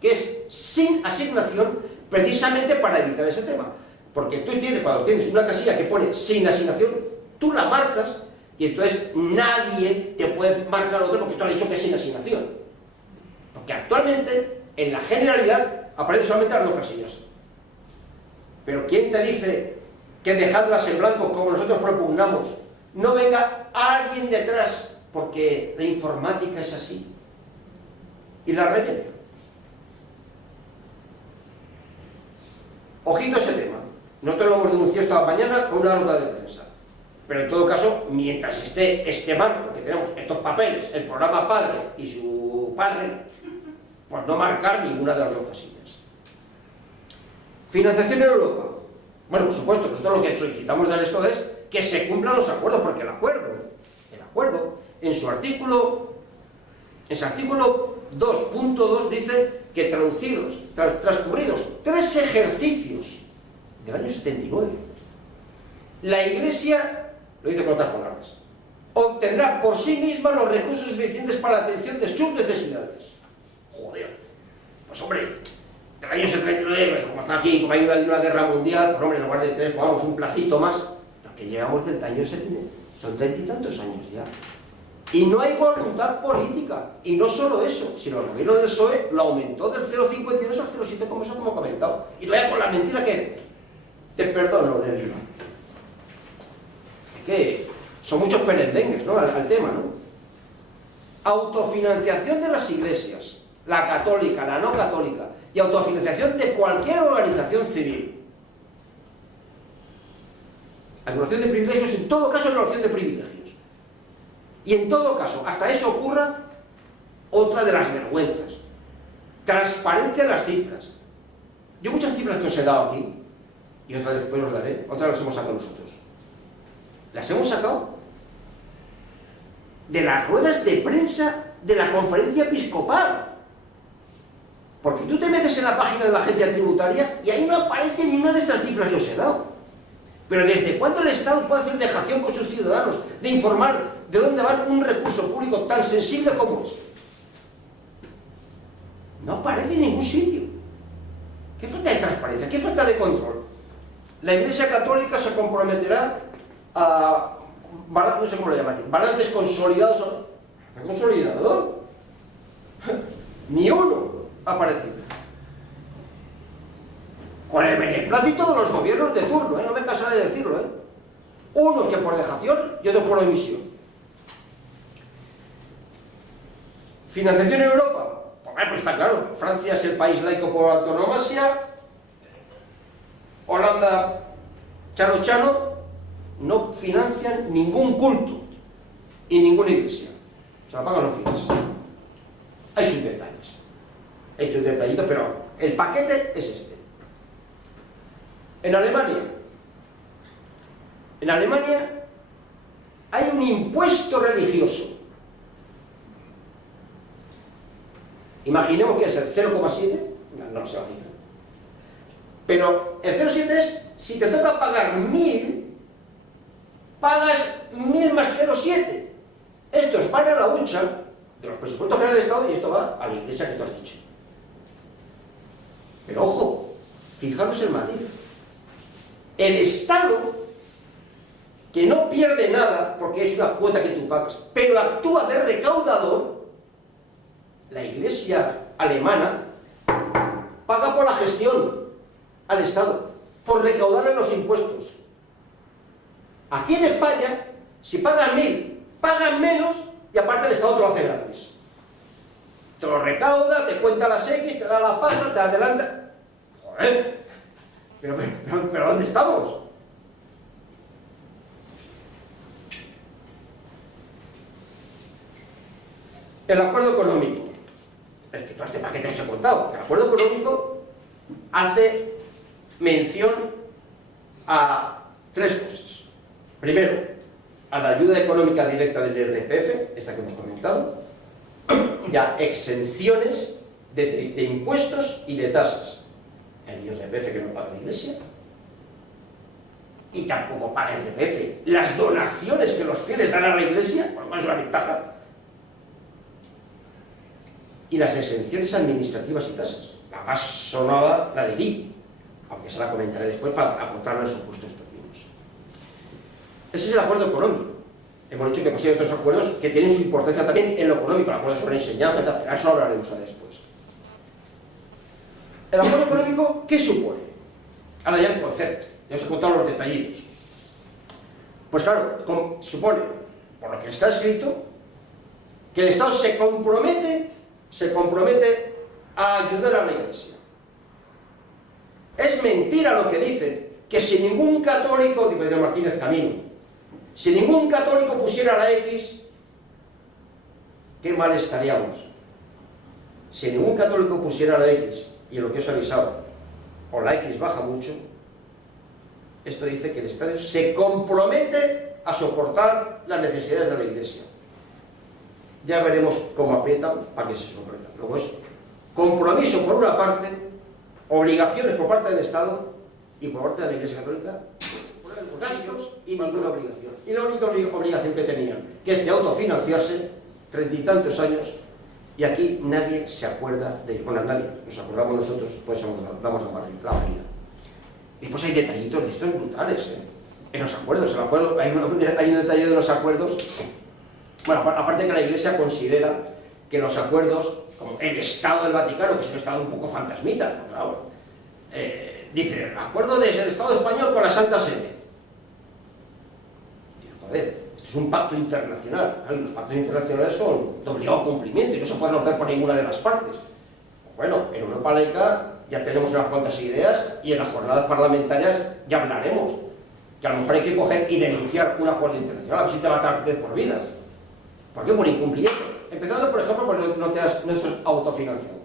que es sin asignación, precisamente para evitar ese tema. Porque tú tienes, cuando tienes una casilla que pone sin asignación, tú la marcas y entonces nadie te puede marcar otro porque tú has dicho que es sin asignación. Porque actualmente, en la generalidad, aparecen solamente las dos casillas. Pero ¿quién te dice que dejadlas en blanco, como nosotros propugnamos, no venga alguien detrás, porque la informática es así, y la rellene? Ojito a ese tema. Nosotros lo hemos denunciado esta mañana con una nota de prensa. Pero en todo caso, mientras esté este marco, que tenemos estos papeles, el programa padre y su padre, pues no marcar ninguna de las dos casillas. Financiación en Europa. Bueno, por supuesto, nosotros lo que solicitamos del esto es que se cumplan los acuerdos, porque el acuerdo, en su artículo 2.2 dice que transcurridos 3 ejercicios del año 79, la Iglesia, lo dice con otras palabras, obtendrá por sí misma los recursos suficientes para la atención de sus necesidades. Joder, pues hombre, del año 79, como está aquí, como hay una guerra mundial, pues hombre, en lugar de 3, pongamos un placito más, lo que llevamos del año 79, son 30 y tantos años ya. Y no hay voluntad política. Y no solo eso, sino el gobierno del PSOE lo aumentó del 0,52 al 0,7, como he comentado. Y vaya con la mentira que te perdono del IVA. Es que son muchos perendengues, ¿no? al tema, ¿no? Autofinanciación de las iglesias, la católica, la no católica, y autofinanciación de cualquier organización civil. Anulación de privilegios, en todo caso, anulación de privilegios. Y en todo caso, hasta eso ocurra, otra de las vergüenzas. Transparencia en las cifras. Yo muchas cifras que os he dado aquí, y otras después os daré, otras las hemos sacado nosotros. Las hemos sacado de las ruedas de prensa de la conferencia episcopal. Porque tú te metes en la página de la agencia tributaria y ahí no aparece ni una de estas cifras que os he dado. Pero ¿desde cuándo el Estado puede hacer dejación con sus ciudadanos de informar de dónde va un recurso público tan sensible como este? No aparece en ningún sitio. ¿Qué falta de transparencia? ¿Qué falta de control? La Iglesia Católica se comprometerá a, no sé cómo lo llaman aquí, balances consolidados. ¿Consolidador? Ni uno ha aparecido. Con el beneplácito de los gobiernos de turno, no me cansaré de decirlo, unos que por dejación y otros por omisión. ¿Financiación en Europa? Pues está claro, Francia es el país laico por antonomasia, Holanda, chano, no financian ningún culto y ninguna iglesia. Se la pagan los fines. Hay sus detallitos, pero el paquete es este. En Alemania hay un impuesto religioso. Imaginemos que es el 0,7, no sé la cifra. Pero el 0,7 es, si te toca pagar 1.000, pagas 1.000 más 0,7. Esto es para la hucha de los presupuestos generales del Estado y esto va a la iglesia que tú has dicho. Pero ojo, fijaros el matiz. El Estado, que no pierde nada porque es una cuota que tú pagas, pero actúa de recaudador, la iglesia alemana paga por la gestión al Estado, por recaudarle los impuestos. Aquí en España, si pagan 1.000, pagan menos y aparte el Estado te lo hace gratis. Te lo recauda, te cuenta las X, te da la pasta, te adelanta. Joder, pero ¿dónde estamos? El acuerdo económico. Es que todo este paquete os he contado. El acuerdo económico hace mención a tres cosas. Primero, a la ayuda económica directa del IRPF, esta que hemos comentado, ya exenciones de impuestos y de tasas. El IRPF que no paga la Iglesia, y tampoco paga el IRPF. Las donaciones que los fieles dan a la Iglesia, por lo menos es una ventaja. Y las exenciones administrativas y tasas. La más sonada, la del IBI, aunque se la comentaré después para aportarle los supuestos términos. Ese es el acuerdo económico. Hemos dicho que pues, hay otros acuerdos que tienen su importancia también en lo económico, el acuerdo sobre enseñanza, pero eso lo hablaremos después. ¿El acuerdo económico qué supone? Ahora ya el concepto, ya os he contado los detallitos. Pues claro, supone, por lo que está escrito, que el Estado se compromete a ayudar a la Iglesia. Es mentira lo que dicen, que si ningún católico, digo de Martínez Camino, si ningún católico pusiera la X, qué mal estaríamos. Si ningún católico pusiera la X, y lo que os he avisado, o la X baja mucho, esto dice que el Estado se compromete a soportar las necesidades de la Iglesia. Ya veremos cómo aprietan para que se soporten. Luego es compromiso por una parte, obligaciones por parte del Estado y por parte de la Iglesia Católica, gastos y ninguna obligación. Y la única obligación que tenían, que es de autofinanciarse, 30 y tantos años, y aquí nadie se acuerda de ello. Bueno, nadie, nos acordamos nosotros, pues damos la barriga. Y pues hay detallitos de estos brutales, en los acuerdos. Hay un detalle de los acuerdos Bueno, aparte que la Iglesia considera que los acuerdos, como el Estado del Vaticano, que es un Estado un poco fantasmita, claro, dice, el acuerdo del Estado español con la Santa Sede. Joder, esto es un pacto internacional. Los pactos internacionales son de obligado cumplimiento y no se pueden romper por ninguna de las partes. Bueno, en Europa laica ya tenemos unas cuantas ideas y en las jornadas parlamentarias ya hablaremos. Que a lo mejor hay que coger y denunciar un acuerdo internacional, a ver si te va a estar de por vida. ¿Por qué? Por incumplimiento. Empezando, por ejemplo, por no es autofinanciado.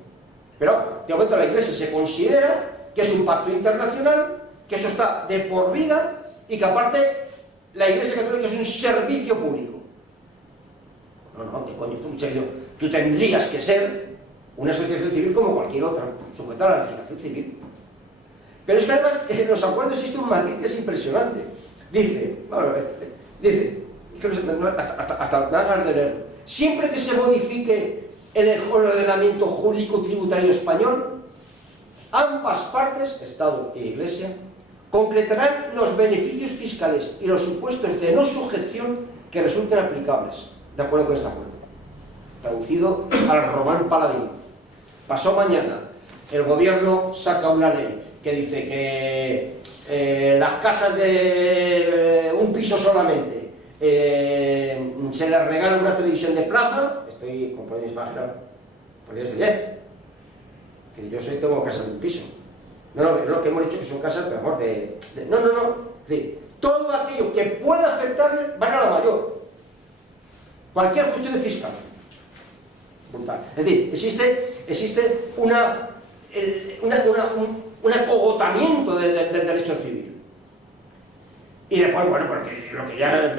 Pero, de momento, la Iglesia se considera que es un pacto internacional, que eso está de por vida y que, aparte, la Iglesia Católica es un servicio público. No, ¿qué coño? Tú tendrías que ser una asociación civil como cualquier otra, sujeta a la legislación civil. Pero es que además en los acuerdos existe un matiz que es impresionante. Dice, vamos a ver, dice, hasta me hagan de leerlo, siempre que se modifique el ordenamiento jurídico tributario español, ambas partes, Estado e Iglesia, concretarán los beneficios fiscales y los supuestos de no sujeción que resulten aplicables, de acuerdo con este acuerdo. Traducido al román paladino. Pasó mañana, el gobierno saca una ley que dice que las casas de un piso solamente se les regala una televisión de plata. Estoy, como podéis imaginar, podéis decir, que yo tengo casa de un piso. No, lo que hemos dicho que son casas, pero amor, no. Es decir, todo aquello que pueda afectarle va a la mayor. Cualquier cuestión fiscal. Brutal. Es decir, existe un acogotamiento del derecho civil. Y después, bueno, porque lo que ya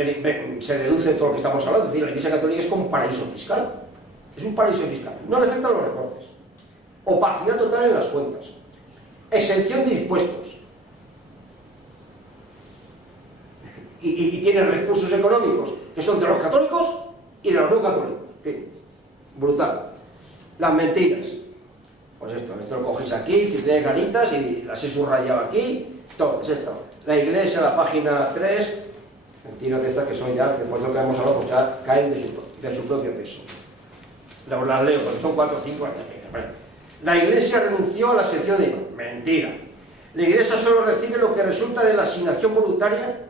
se deduce de todo lo que estamos hablando, es decir, la Iglesia Católica es como un paraíso fiscal. Es un paraíso fiscal. No le afectan los recortes. Opacidad total en las cuentas. Exención de impuestos. Y tiene recursos económicos que son de los católicos y de los no católicos. En fin, brutal. Las mentiras. Pues esto lo cogéis aquí, si tenéis ganitas y las he subrayado aquí, todo, es esto. La Iglesia, la página 3, mentiras de estas que son ya, después de lo que hemos hablado, pues ya caen de su propio peso. Las leo, porque son 4 o 5 años. La Iglesia renunció a la exención de IVA. Mentira. La Iglesia solo recibe lo que resulta de la asignación voluntaria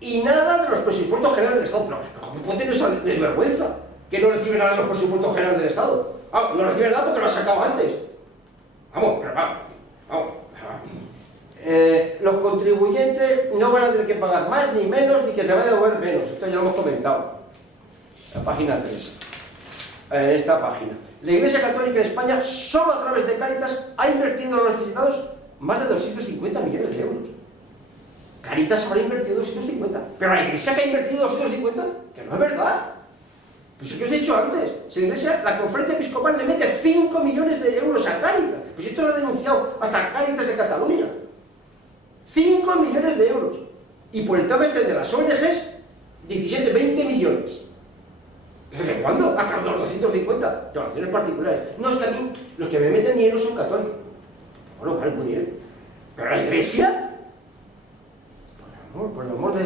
y nada de los presupuestos generales del Estado. Pero ¿cómo puede tener esa desvergüenza? Que no recibe nada de los presupuestos generales del Estado. No recibe nada porque lo ha sacado antes. Vamos. Los contribuyentes no van a tener que pagar más ni menos, ni que se vaya a devolver menos. Esto ya lo hemos comentado. La página 3. Esta página. La Iglesia Católica en España, solo a través de Cáritas, ha invertido en los necesitados más de 250 millones de euros. Cáritas habrá invertido 250. Pero la Iglesia que ha invertido 250, que no es verdad. Pues eso que os he dicho antes. Si la Iglesia, la Conferencia Episcopal le mete 5 millones de euros a Cáritas. Pues esto lo ha denunciado hasta Cáritas de Cataluña. 5 millones de euros. Y por el tema este de las ONGs, 17, 20 millones. ¿Desde cuándo? Hasta los 250 donaciones particulares. No, es que a mí los que me meten dinero son católicos. Bueno, vale, muy bien. Pero la Iglesia, por el amor de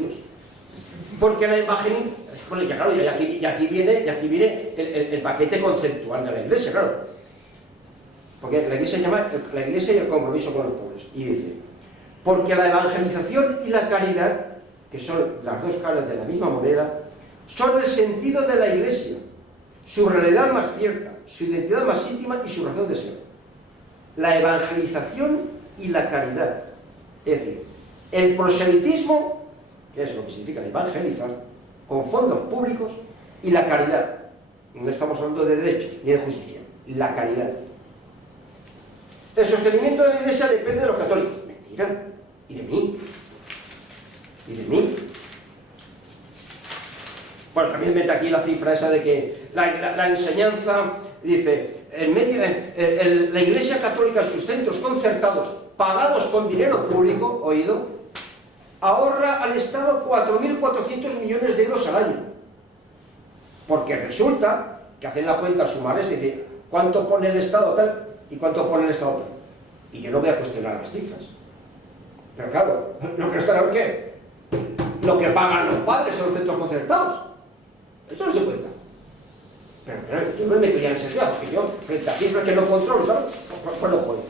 Dios. Porque la imagen, bueno, ya claro, y aquí viene el paquete conceptual de la Iglesia, claro. Porque la Iglesia llama la Iglesia y el compromiso con los pobres. Y dice, porque la evangelización y la caridad, que son las dos caras de la misma moneda, son el sentido de la Iglesia, su realidad más cierta, su identidad más íntima y su razón de ser. La evangelización y la caridad. Es decir, el proselitismo, que es lo que significa evangelizar, con fondos públicos, y la caridad. No estamos hablando de derechos ni de justicia, la caridad. El sostenimiento de la Iglesia depende de los católicos. Mentira. ¿Y de mí? ¿Y de mí? Bueno, también mete aquí la cifra esa de que la enseñanza, dice, la Iglesia Católica en sus centros concertados, pagados con dinero público, oído, ahorra al Estado 4.400 millones de euros al año. Porque resulta que hacen la cuenta sumar, es decir, ¿cuánto pone el Estado tal y cuánto pone el Estado tal? Y yo no voy a cuestionar las cifras. Pero claro, lo que están, ¿qué? Lo que pagan los padres en los centros concertados. Esto no se cuenta. Pero yo no me meto ya en ese día, porque yo, frente a cifras que no controlo, ¿sabes? Pues no juego.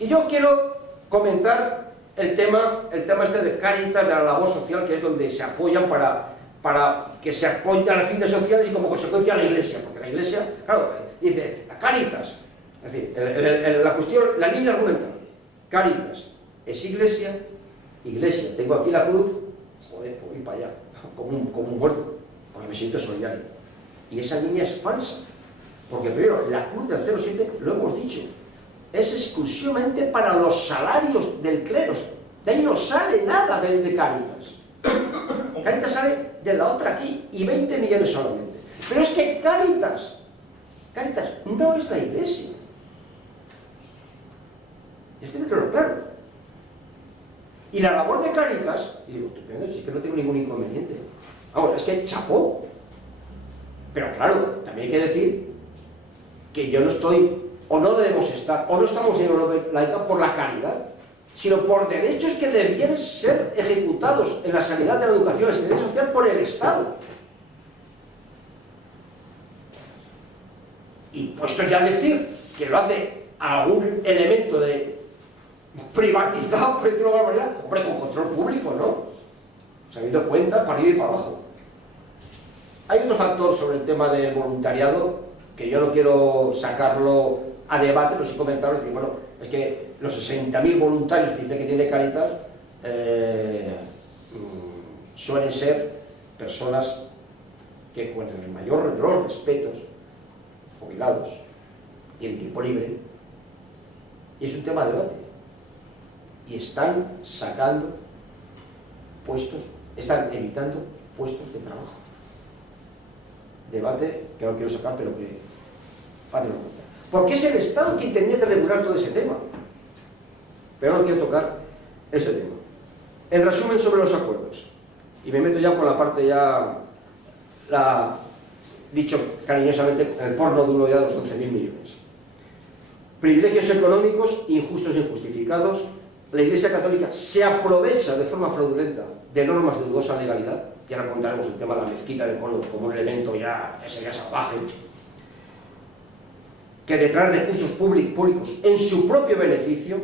Y yo quiero comentar el tema este de Cáritas, de la labor social, que es donde se apoyan para que se apoyen a las fines sociales y como consecuencia a la Iglesia, porque la Iglesia, claro, dice, la Cáritas, es decir, la cuestión, la línea argumental, Cáritas es Iglesia, Iglesia, tengo aquí la cruz, joder, pues voy para allá, como un muerto, porque me siento solidario. Y esa línea es falsa, porque primero, la cruz del 07, lo hemos dicho, es exclusivamente para los salarios del clero, de ahí no sale nada de Cáritas. Cáritas sale de la otra aquí, y 20 millones solamente. Pero es que Cáritas no es la Iglesia. Es que claro. Y la labor de Cáritas, y digo, estupendo, sí que no tengo ningún inconveniente. Ahora, es que chapó. Pero claro, también hay que decir que yo no estoy, o no debemos estar, o no estamos en una laica por la caridad, sino por derechos que debían ser ejecutados en la sanidad, de la educación, en la seguridad social por el Estado. Y puesto ya a decir que lo hace algún elemento de privatizado, por decirlo de alguna manera, hombre, con control público, ¿no? Sabiendo cuenta para arriba y para abajo. Hay otro factor sobre el tema del voluntariado que yo no quiero sacarlo a debate, pero sí comentarlo y decir, bueno, es que los 60.000 voluntarios que dice que tiene Cáritas suelen ser personas que con el mayor de los respetos, jubilados, tienen tiempo libre, y es un tema de debate. Y están sacando puestos, están evitando puestos de trabajo. Debate que no quiero sacar, pero que va a tener en cuenta. Porque es el Estado quien tenía que regular todo ese tema. Pero no quiero tocar ese tema. En resumen, sobre los acuerdos. Y me meto ya por la parte dicho cariñosamente, el porno duro ya de los 11.000 millones. Privilegios económicos injustos e injustificados. La Iglesia Católica se aprovecha de forma fraudulenta de normas de dudosa legalidad. Y ahora contaremos el tema de la mezquita de Córdoba como un elemento ya salvaje, que detrae recursos públicos en su propio beneficio,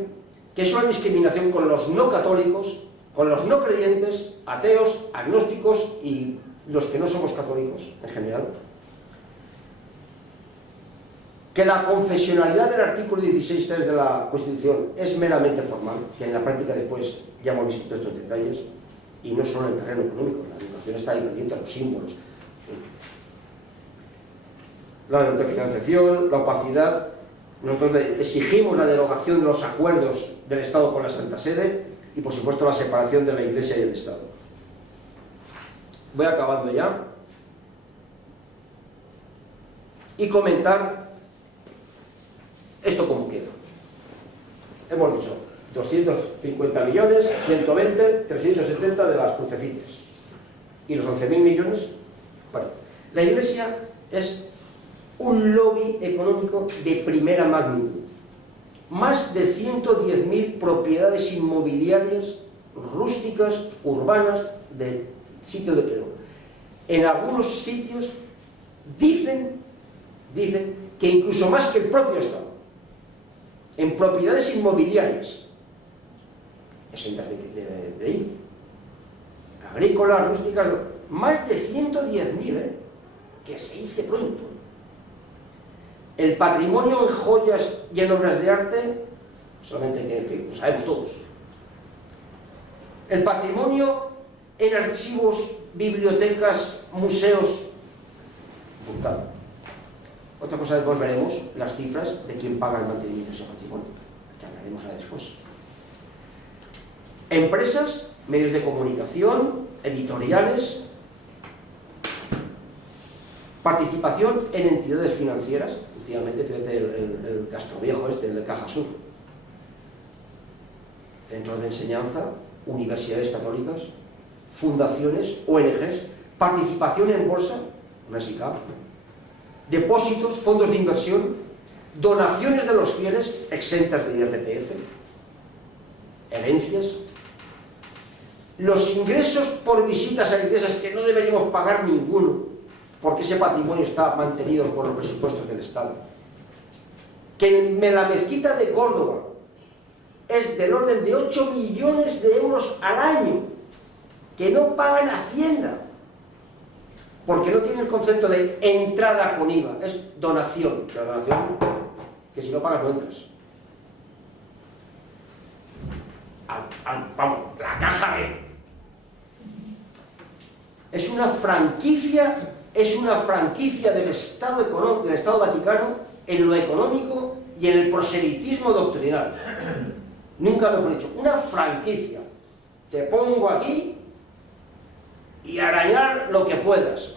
que es una discriminación con los no católicos, con los no creyentes, ateos, agnósticos y los que no somos católicos en general. Que la confesionalidad del artículo 16.3 de la Constitución es meramente formal, que en la práctica después ya hemos visto todos estos detalles, y no solo en el terreno económico, la educación está ingrediente a los símbolos. La autofinanciación, la opacidad. Nosotros exigimos la derogación de los acuerdos del Estado con la Santa Sede y, por supuesto, la separación de la Iglesia y el Estado. Voy acabando ya. Y comentar esto como queda. Hemos dicho 250 millones, 120, 370 de las crucecitas. Y los 11.000 millones, bueno, la Iglesia es un lobby económico de primera magnitud. Más de 110.000 propiedades inmobiliarias rústicas, urbanas, de sitio de clero. En algunos sitios dicen que incluso más que el propio Estado, en propiedades inmobiliarias, exentas de ahí, agrícolas, rústicas, más de 110.000, que se dice pronto. El patrimonio en joyas y en obras de arte, solamente que, en fin, lo sabemos todos. El patrimonio en archivos, bibliotecas, museos, brutal. Otra cosa, después veremos las cifras de quién paga el mantenimiento de ese patrimonio, que hablaremos ahora después. Empresas, medios de comunicación, editoriales, participación en entidades financieras, últimamente, fíjate el Castroviejo el de Caja Sur, centros de enseñanza, universidades católicas, fundaciones, ONGs, participación en bolsa, una SICAP, depósitos, fondos de inversión, donaciones de los fieles exentas de IRPF, herencias, los ingresos por visitas a iglesias, que no deberíamos pagar ninguno, porque ese patrimonio está mantenido por los presupuestos del Estado. Que la mezquita de Córdoba es del orden de 8 millones de euros al año, que no pagan Hacienda, porque no tiene el concepto de entrada con IVA, es donación. La donación, que si no pagas no entras. Vamos, la caja B. Es una franquicia del Estado Vaticano en lo económico y en el proselitismo doctrinal. Nunca mejor dicho, una franquicia. Te pongo aquí y arañar lo que puedas.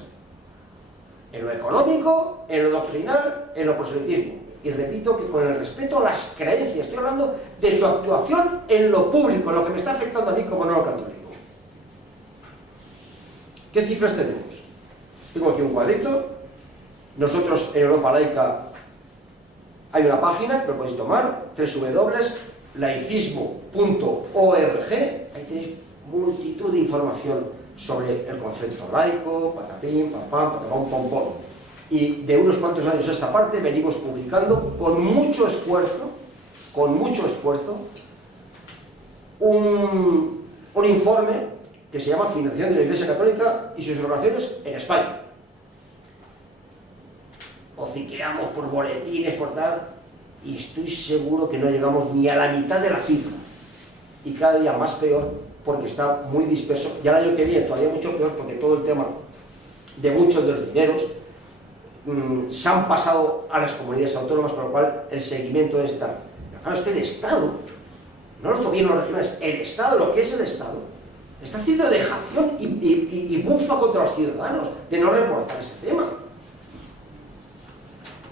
En lo económico, en lo doctrinal, en lo proselitismo. Y repito que con el respeto a las creencias, estoy hablando de su actuación en lo público, en lo que me está afectando a mí como no católico. ¿Qué cifras tenemos? Tengo aquí un cuadrito. Nosotros en Europa Laica hay una página que lo podéis tomar, www.laicismo.org. Ahí tenéis multitud de información sobre el concepto laico, patapín, papá, patapón, pom, pom. Y de unos cuantos años a esta parte venimos publicando con mucho esfuerzo, un informe que se llama Financiación de la Iglesia Católica y sus oraciones en España. Hociqueamos por boletines, por tal, y estoy seguro que no llegamos ni a la mitad de la cifra. Y cada día más peor, porque está muy disperso. Y el año que viene todavía mucho peor, porque todo el tema de muchos de los dineros se han pasado a las comunidades autónomas, con lo cual el seguimiento está. Pero claro, es que el Estado, no los gobiernos regionales, el Estado, lo que es el Estado, está haciendo dejación y bufa contra los ciudadanos de no reportar este tema.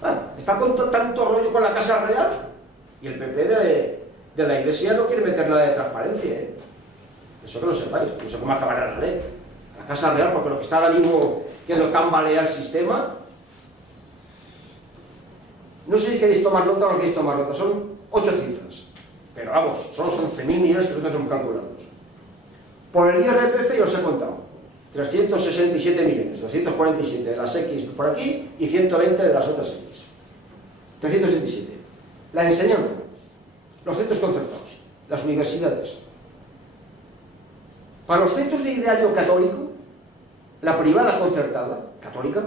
Bueno, está con tanto rollo con la Casa Real y el PP de la Iglesia no quiere meter nada de transparencia, ¿eh? Eso que lo sepáis, no sé cómo acabará la ley. La Casa Real, porque lo que está ahora mismo que lo tambalea el sistema. No sé si queréis tomar nota o no queréis tomar nota, son 8 cifras, pero vamos, son 11.000 millones que nosotros hemos calculado. Por el IRPF yo os he contado 367 millones, 247 de las X por aquí y 120 de las otras X. 367. La enseñanza, los centros concertados, las universidades. Para los centros de ideario católico, la privada concertada, católica,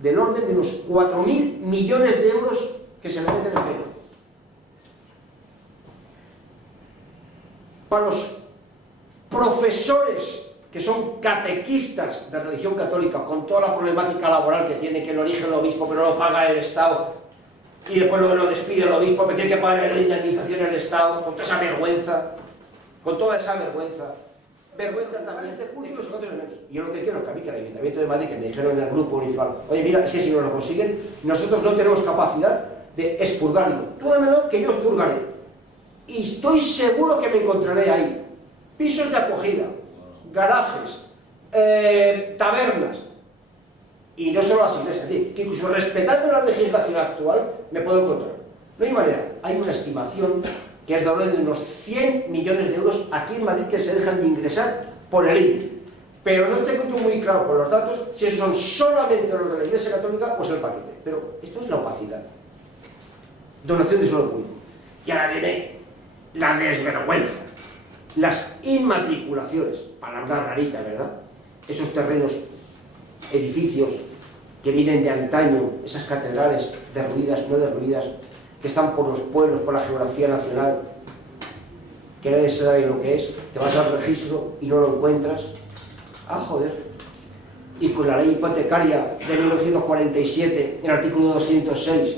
del orden de unos 4.000 millones de euros que se le meten en pelo. Para los profesores que son catequistas de religión católica, con toda la problemática laboral que tiene, que lo elige el obispo pero lo paga el Estado, y después lo despide el obispo, pero tiene que pagar la indemnización el Estado, con toda esa vergüenza, vergüenza también este público y nosotros menos. Y yo lo que quiero es que a mí, que el Ayuntamiento de Madrid, que me dijeron en el grupo municipal, oye, mira, es que si no lo consiguen, nosotros no tenemos capacidad de expurgarlo. Tú dámelo que yo expurgaré. Y estoy seguro que me encontraré ahí pisos de acogida, garajes, tabernas, y no solo las iglesias, es decir, que incluso respetando la legislación actual me puedo encontrar. No hay manera, hay una estimación que es de orden de unos 100 millones de euros aquí en Madrid que se dejan de ingresar por el IBI. Pero no tengo yo muy claro con los datos si esos son solamente los de la Iglesia Católica o es el paquete. Pero esto es la opacidad. Donación de suelo público. Y ahora viene la desvergüenza. Las inmatriculaciones, palabra rarita, ¿verdad? Esos terrenos, edificios que vienen de antaño, esas catedrales derruidas, no derruidas, que están por los pueblos, por la geografía nacional, que nadie sabe lo que es, te vas al registro y no lo encuentras. Ah, joder. Y con la ley hipotecaria de 1947, en el artículo 206,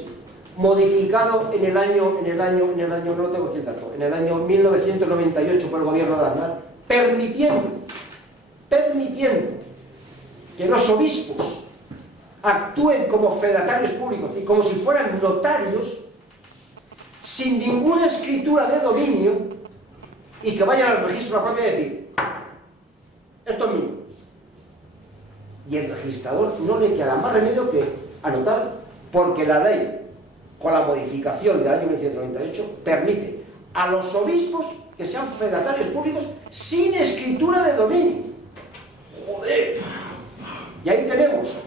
modificado en el año, no lo tengo aquí el dato, en el año 1998 por el gobierno de Aznar, permitiendo que los obispos actúen como fedatarios públicos y como si fueran notarios, sin ninguna escritura de dominio, y que vayan al registro a propia y decir, esto es mío. Y el registrador no le queda más remedio que anotar, porque la ley, con la modificación del año 1998, permite a los obispos que sean fedatarios públicos sin escritura escritura de dominio. ¡Joder! Y ahí tenemos,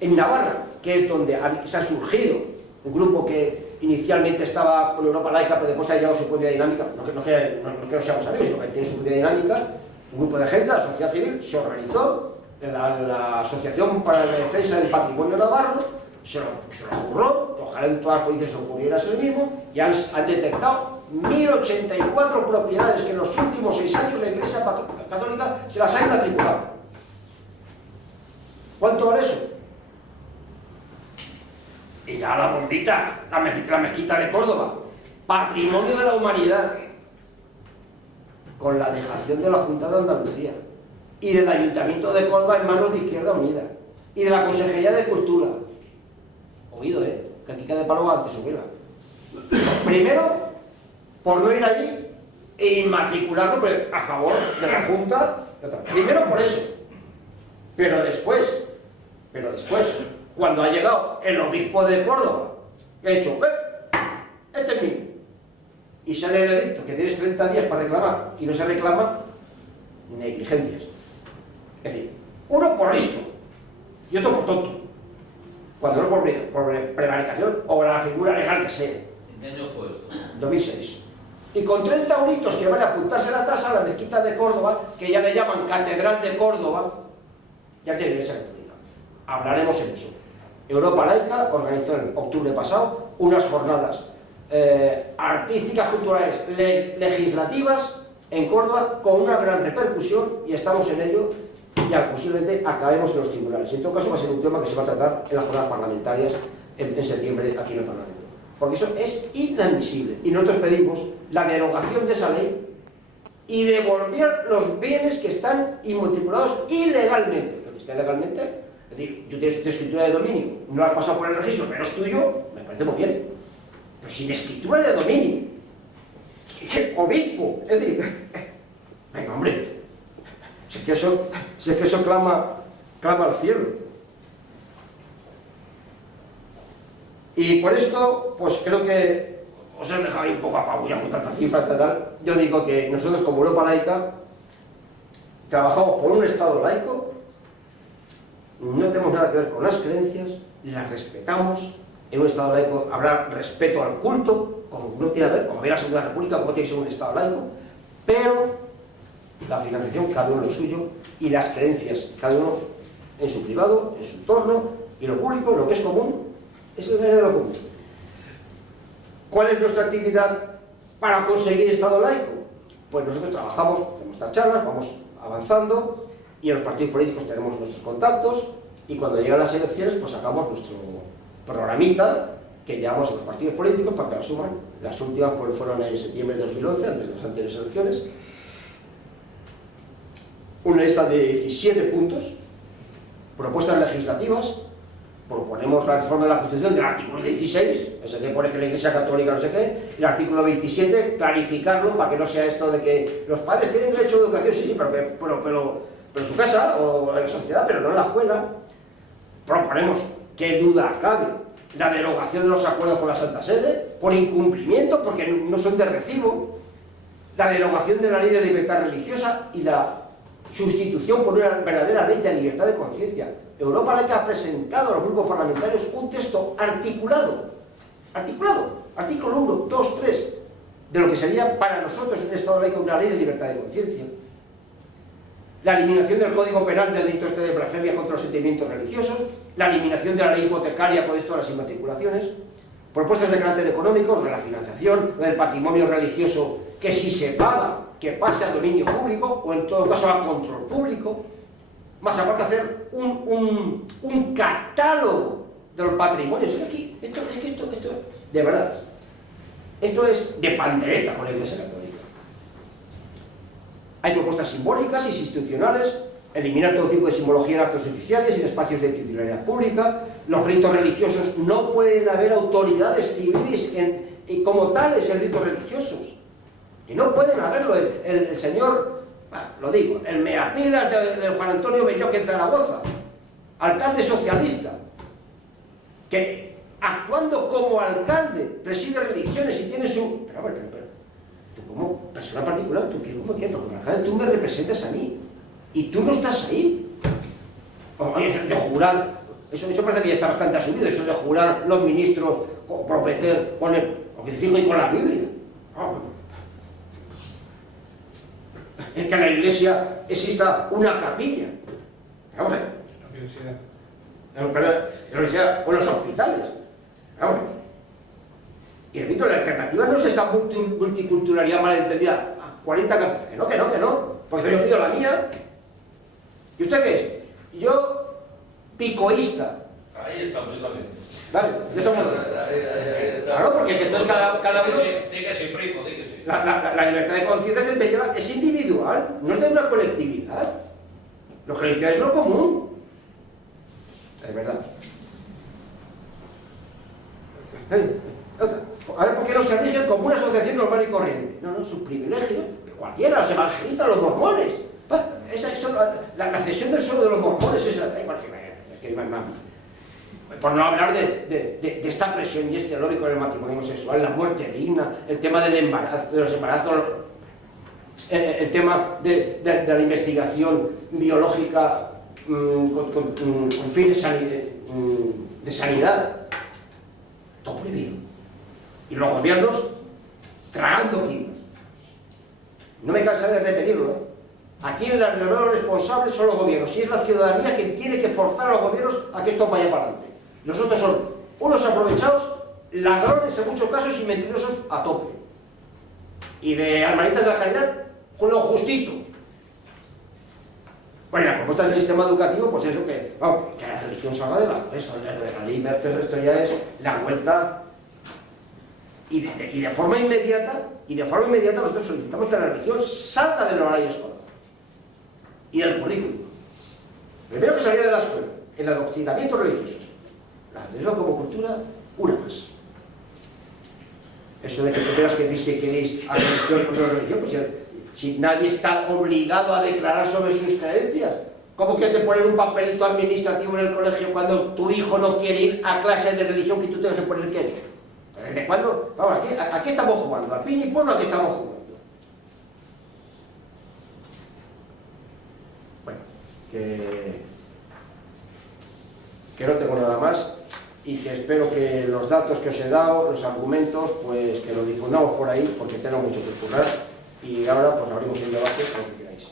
en Navarra, que es donde se ha surgido un grupo que inicialmente estaba con Europa Laica, pero después ha llegado su propia dinámica, no que no seamos amigos, sino que tiene su propia dinámica, un grupo de gente, la sociedad civil, se organizó, la Asociación para la Defensa del Patrimonio Navarro, se lo ocurrió, que ojalá en todas las provincias ocurriera eso mismo, y han detectado 1084 propiedades que en los últimos 6 años la Iglesia Católica se las ha inmatriculado. ¿Cuánto vale eso? Y ya la bombita, la mezquita de Córdoba, patrimonio de la humanidad, con la dejación de la Junta de Andalucía y del Ayuntamiento de Córdoba en manos de Izquierda Unida y de la Consejería de Cultura. Oído, que aquí cada palo va ante su vela. Primero, por no ir allí e inmatricularlo a favor de la Junta. Primero por eso. Pero después, cuando ha llegado el obispo de Córdoba, ha dicho, este es mío. Y sale el edicto que tienes 30 días para reclamar y no se reclama, negligencias. Es decir, uno por listo y otro por tonto. Cuando no por prevaricación o la figura legal que sea. ¿En qué año fue? 2006. Y con 30 euritos que van a apuntarse a la tasa a la mezquita de Córdoba, que ya le llaman Catedral de Córdoba, ya tiene Iglesia Católica. Hablaremos en eso. Europa Laica organizó en octubre pasado unas jornadas artísticas, culturales, legislativas en Córdoba con una gran repercusión y estamos en ello y posiblemente acabemos en los tribunales. En todo caso va a ser un tema que se va a tratar en las jornadas parlamentarias en septiembre aquí en el Parlamento. Porque eso es inadmisible y nosotros pedimos la derogación de esa ley y devolver los bienes que están inmatriculados ilegalmente. Porque está ilegalmente, es decir, yo tengo escritura de dominio, no has pasado por el registro, pero es tuyo, me parece muy bien. Pero sin escritura de dominio, obispo, es decir, venga hombre, si es que eso clama al cielo. Y por esto, pues creo que os he dejado ahí un poco apabullado con tanta cifra, tal. Yo digo que nosotros como Europa Laica trabajamos por un Estado laico, no tenemos nada que ver con las creencias, las respetamos. En un Estado laico habrá respeto al culto, como no tiene que ver, como había la Segunda República, como tiene que ser un Estado laico, pero la financiación cada uno lo suyo y las creencias cada uno en su privado, en su entorno, y lo público, lo que es común, es el deber de lo común. ¿Cuál es nuestra actividad para conseguir Estado laico? Pues nosotros trabajamos en nuestras charlas, vamos avanzando y en los partidos políticos tenemos nuestros contactos y cuando llegan las elecciones pues sacamos nuestro programita que llevamos a los partidos políticos para que lo suman. Las últimas pues, fueron en septiembre de 2011, antes de las anteriores elecciones. Una lista de 17 puntos, propuestas legislativas. Proponemos la reforma de la Constitución del artículo 16, ese que pone que la Iglesia Católica no sé qué, y el artículo 27, clarificarlo para que no sea esto de que los padres tienen derecho a educación, sí, pero en su casa o en la sociedad, pero no en la escuela. Proponemos, qué duda cabe, la derogación de los acuerdos con la Santa Sede, por incumplimiento, porque no son de recibo, la derogación de la ley de libertad religiosa y la sustitución por una verdadera ley de libertad de conciencia. Europa Laica ha presentado a los grupos parlamentarios un texto articulado, artículo 1, 2, 3, de lo que sería para nosotros un Estado laico una ley de libertad de conciencia. La eliminación del Código Penal del delito de blasfemia contra los sentimientos religiosos, la eliminación de la ley hipotecaria con esto de las inmatriculaciones, propuestas de carácter económico, de la financiación, del patrimonio religioso, que si se paga, que pase a dominio público, o en todo caso a control público, más aparte hacer un catálogo de los patrimonios. Esto, de verdad, esto es de pandereta con la Iglesia Católica. Hay propuestas simbólicas y institucionales, eliminar todo tipo de simbología en actos oficiales y en espacios de titularidad pública. Los ritos religiosos, no pueden haber autoridades civiles y como tales en ritos religiosos. Que no pueden haberlo. El señor, lo digo, el meapilas de Juan Antonio Belloque en Zaragoza, alcalde socialista, que actuando como alcalde preside religiones y tiene su... Pero, Tú como persona particular, tú quieres como quieres, porque alcalde, tú me representas a mí. Y tú no estás ahí. Oye, eso de jurar, eso parece que ya está bastante asumido, eso de jurar los ministros, o prometer con el fijo y con la Biblia. Es que en la iglesia exista una capilla. Vamos a ver. La universidad. En la universidad o en los hospitales. Vamos a ver. Y repito, la alternativa no es esta multiculturalidad malentendida. 40 capillas. Que no. Porque yo pido la mía. ¿Y usted qué es? Yo, picoísta. Ahí estamos, yo también. Vale, de eso modo. Claro, porque entonces cada uno... Di que sí, primo, di que sí. La libertad de conciencia que te lleva es individual, no es de una colectividad. Lo colectividad es lo común. Es verdad. A ver, ¿por qué no se rigen como una asociación normal y corriente? No, es un privilegio. Cualquiera, los evangelistas, los mormones. La cesión del suelo de los mormones es por no hablar de esta presión y este lobby con el matrimonio homosexual, la muerte digna, el tema del embarazo, de los embarazos, el tema de la investigación biológica con fines de sanidad, todo prohibido. Y los gobiernos tragando kilos. No me cansaré de repetirlo, ¿eh? Aquí los verdaderos responsables son los gobiernos y es la ciudadanía quien tiene que forzar a los gobiernos a que esto vaya para adelante. Los otros son unos aprovechados, ladrones en muchos casos y mentirosos a tope. Y de hermanitas de la caridad, con lo justito. Bueno, la propuesta del sistema educativo, pues eso que la religión salga de la ley Mertes, esto ya es la vuelta. Y de forma inmediata nosotros solicitamos que la religión salga del horario escolar y del currículum. Primero que salga de la escuela, el adoctrinamiento religioso. La religión como cultura, una más. Eso de que tú tengas que decir si queréis a religión o no religión, pues si nadie está obligado a declarar sobre sus creencias. ¿Cómo que te poner un papelito administrativo en el colegio cuando tu hijo no quiere ir a clases de religión que tú tienes que poner qué es? ¿Desde cuándo? Vamos, aquí estamos jugando, al fin y por lo que estamos jugando. Bueno, que no tengo nada más y que espero que los datos que os he dado, los argumentos, pues que lo difundamos por ahí porque tengo mucho que currar y ahora pues abrimos el debate con lo que queráis.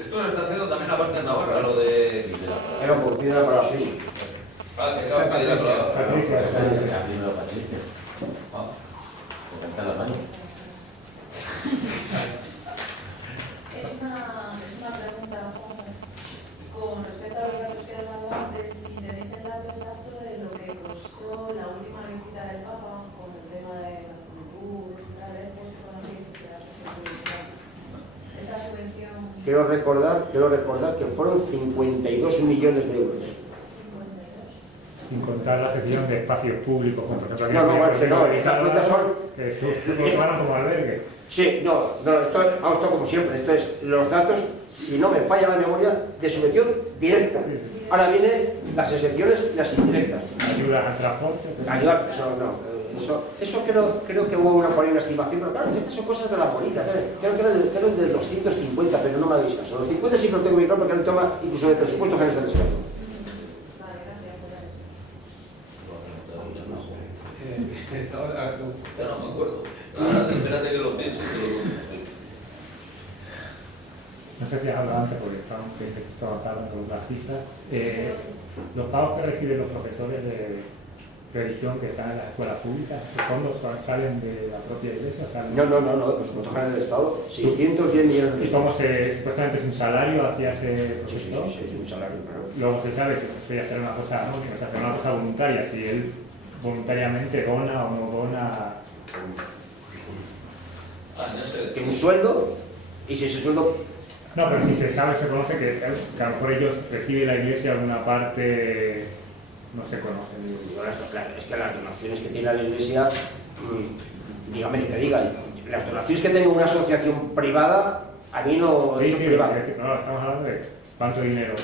Esto lo está haciendo también aparte en Navarra, lo de... Era por piedra para sí. Ah, que estaba para ir a la... Patricia. ¿Te canta la mano? Es una pregunta, Juanjo, con respecto a los datos que has dado antes, si tenéis el dato exacto de lo que costó la última visita del Papa con el tema de las juventudes y tal, pues conocéis ese dato. Esa subvención... Quiero recordar que fueron 52 millones de euros. 52. Sin contar la sección de espacios públicos, como por ejemplo, No, estas cuentas son... que funcionan como albergue. Sí, esto como siempre, esto es los datos, si no me falla la memoria, de subvención directa. Ahora vienen las excepciones y las indirectas. Ayudas al transporte. Ayudar, eso creo que hubo por ahí una estimación, pero claro, estas son cosas de la política. Creo que eran de 250, pero no me hagáis caso. Los 50 sí lo tengo muy claro porque era el tema incluso de presupuesto general del Estado. Vale, gracias, era eso. Ya no me acuerdo. Ahora, espérate que lo piense. No sé si has hablado antes porque estaba hablando con las cifras. Los pagos que reciben los profesores de religión que están en las escuelas públicas, ¿esos fondos salen de la propia iglesia? No, de presupuesto general del Estado, 610 millones de ¿Y cómo supuestamente es un salario hacia ese profesor? Sí, un salario, claro. Luego se sabe si eso ya será una cosa anónima, o sea, será una cosa voluntaria, si él voluntariamente dona o no dona. Tiene un sueldo y si ese sueldo... No, pero si se sabe, se conoce que a lo mejor ellos reciben la iglesia alguna parte no se conoce. Bueno, claro, es que las donaciones que tiene la Iglesia, dígame que te diga, las donaciones que tenga una asociación privada, a mí no Sí, son sí, privadas. no, estamos hablando de cuánto dinero.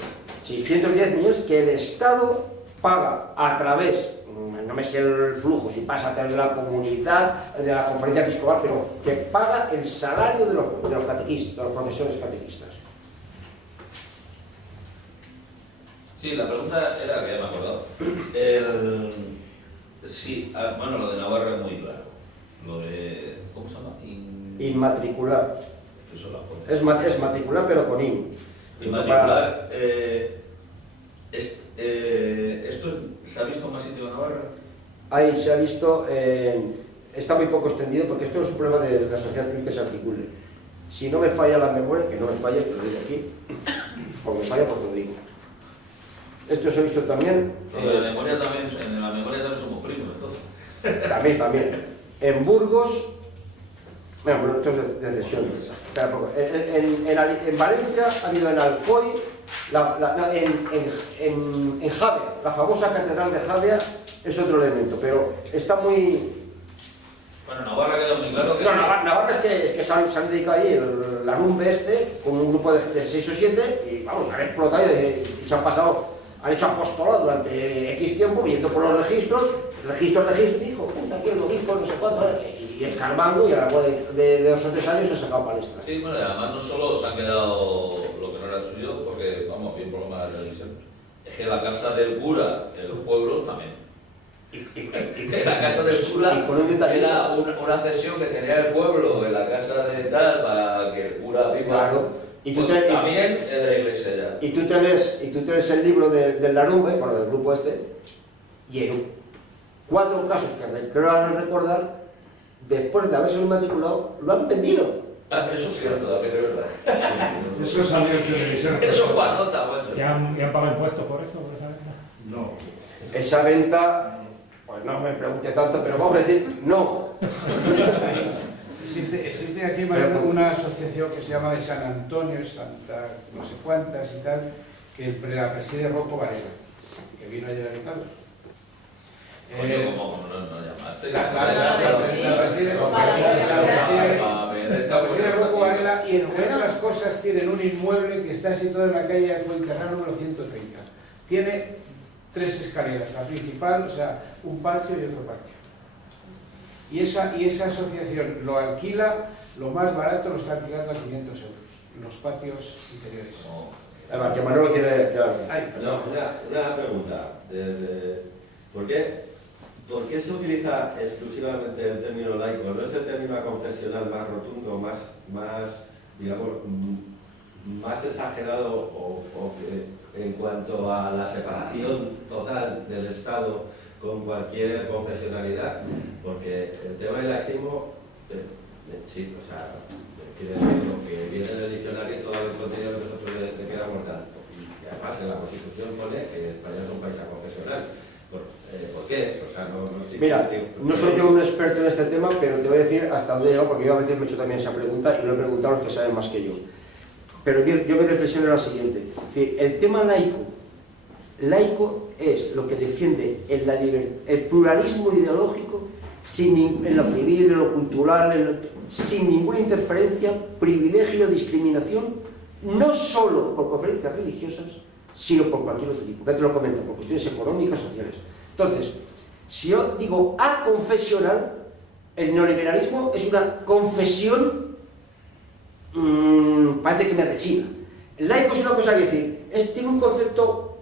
610 millones que el Estado paga a través, no me sé el flujo, si pasa a través de la comunidad, de la conferencia episcopal, pero que paga el salario de los catequistas, de los profesores catequistas. Sí, la pregunta era, que ya me he acordado. Sí, bueno, lo de Navarra es muy claro. Lo de, ¿cómo se llama? Inmatricular. Eso la pone. Es matricular, pero con IN. Inmatricular. ¿Esto se ha visto en más sitio de Navarra? Ahí se ha visto, está muy poco extendido porque esto no es un problema de la sociedad civil que se articule. Si no me falla la memoria, que no me falla, te lo digo aquí, porque me falla, pues te lo digo. Esto se ha visto también. En la memoria también somos primos, entonces. También. En Burgos, bueno, esto es de cesión. Espera poco. En Valencia ha habido en Alcoy, en Javea, la famosa catedral de Javea es otro elemento, pero está muy. Bueno, Navarra queda muy claro que. No, Navarra es que se han dedicado ahí el Arumbe con un grupo de 6 o 7 y vamos, han explotado y se han pasado. Han hecho apostolado durante X tiempo, viendo por los registros, y dijo, puta, aquí el obispo, no sé cuánto, y escarbando, y a la cabo de 2 o 3 años se ha sacado palestra. Sí, bueno, además no solo se han quedado lo que no era suyo, porque, vamos, había un problema de televisión. Es que la casa del cura en los pueblos también. La casa del cura era una cesión que tenía el pueblo en la casa de tal para que el cura viva. Claro. Y tú Pues también es de la iglesia ya. Y tú te lees el libro del Larumbe, bueno, del grupo este, y en 4 casos que creo recordar, después de haberse inmatriculado, lo han vendido. Eso es cierto, también es verdad. Eso salió en televisión. Eso es para nota, bueno. ¿Y han pagado impuestos por eso, por esa venta? No. Esa venta, pues no me pregunte tanto, pero vamos a decir no. Existe aquí una asociación que se llama de San Antonio, Santa, no sé cuántas y tal, que la preside Rocco Varela, que vino ayer a Carlos. Coño, ¿cómo no llamaste? La preside Rocco Varela y entre otras cosas tienen un inmueble que está situado en la calle Fuencarral número 130. Tiene 3 escaleras, la principal, o sea, un patio y otro patio. Y esa asociación lo alquila, lo más barato lo está alquilando a 500 euros, los patios interiores. Además, que Manolo quiere hablar. No, una pregunta. ¿Por qué se utiliza exclusivamente el término laico? ¿No es el término confesional más rotundo, más digamos, más exagerado o que en cuanto a la separación total del Estado con cualquier confesionalidad? Porque el tema del laicismo, sí, o sea, quiere decir lo que viene en el diccionario y todo el contenido que nosotros le queramos dar. Y además en la Constitución pone que España es un país aconfesional. ¿Por qué? O sea, no Mira, no soy yo un experto en este tema, pero te voy a decir hasta dónde he llegado, porque yo a veces me he hecho también esa pregunta y lo he preguntado a los que saben más que yo. Pero yo mi reflexión era la siguiente. El tema laico es lo que defiende el pluralismo ideológico en lo civil, en lo cultural, sin ninguna interferencia, privilegio, discriminación, no solo por conferencias religiosas, sino por cualquier otro tipo. Ya te lo comento, por cuestiones económicas, sociales. Entonces, si yo digo aconfesional, el neoliberalismo es una confesión, parece que me rechina. El laico es una cosa que decir, tiene un concepto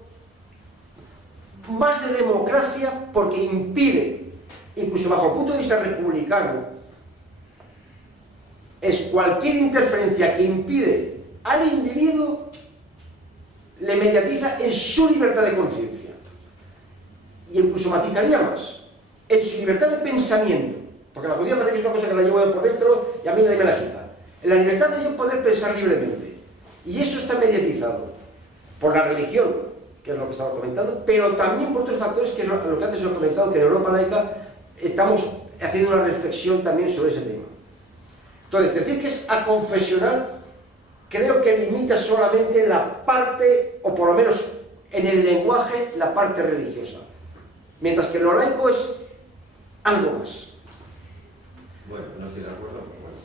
más de democracia porque impide, incluso bajo el punto de vista republicano, es cualquier interferencia que impide al individuo, le mediatiza en su libertad de conciencia. Y incluso matizaría más, en su libertad de pensamiento, porque la conciencia parece que es una cosa que la llevo yo por dentro y a mí nadie me la quita. En la libertad de yo poder pensar libremente. Y eso está mediatizado por la religión, que es lo que estaba comentando, pero también por otros factores, que es lo que antes os he comentado, que en Europa laica estamos haciendo una reflexión también sobre ese tema. Entonces, decir que es aconfesional, creo que limita solamente la parte, o por lo menos en el lenguaje, la parte religiosa. Mientras que lo laico es algo más. Bueno, no estoy de acuerdo, pero bueno.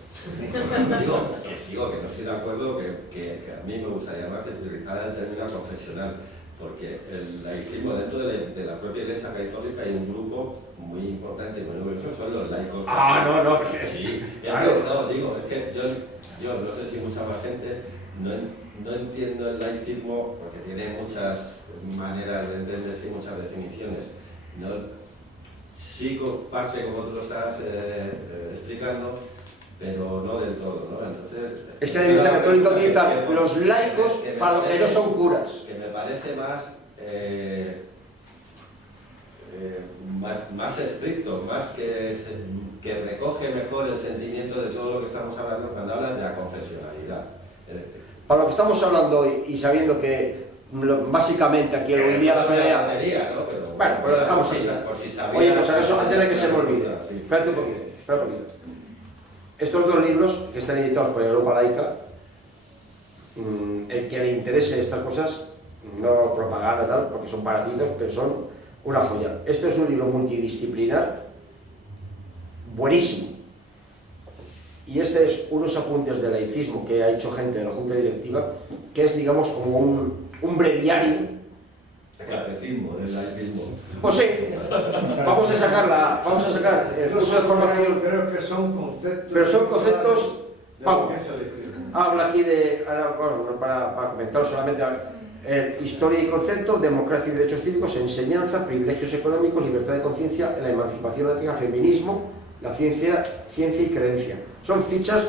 Digo que no estoy de acuerdo, que a mí me gustaría más que se utilizara el término confesional, porque el laicismo dentro de la propia Iglesia Católica hay un grupo muy importante y muy numeroso, son los laicos. No, Sí, claro. no, digo, es que yo no sé si mucha más gente no entiendo el laicismo porque tiene muchas maneras de entenderse y muchas definiciones. Sigo parte como tú lo estás explicando, pero no del todo, ¿no? Entonces, Es que la Iglesia Católica utiliza los laicos para los que no son curas. Que me parece más estricto, más que recoge mejor el sentimiento de todo lo que estamos hablando cuando hablan de la confesionalidad. Para lo que estamos hablando hoy, y sabiendo que básicamente aquí hoy día la pelea... ¿no? Pero, Bueno, pues lo dejamos así. Por si sabías. Oye, pues a eso antes de que se me olvide. Sí. Espérate un poquito. Estos dos libros que están editados por Europa Laica, el que le interese estas cosas, no propaganda tal, porque son baratitos, pero son una joya. Esto es un libro multidisciplinar, buenísimo. Y este es unos apuntes de laicismo que ha hecho gente de la Junta Directiva, que es, digamos, como un breviario. El catecismo del laicismo. Pues sí, vamos a sacar el curso de formación. Creo que son conceptos. Pero son conceptos, de vamos, lo que es el laicismo. habla aquí de, bueno, para comentar solamente historia y concepto, democracia y derechos cívicos, enseñanza, privilegios económicos, libertad de conciencia, la emancipación ética, feminismo, la ciencia y creencia. Son fichas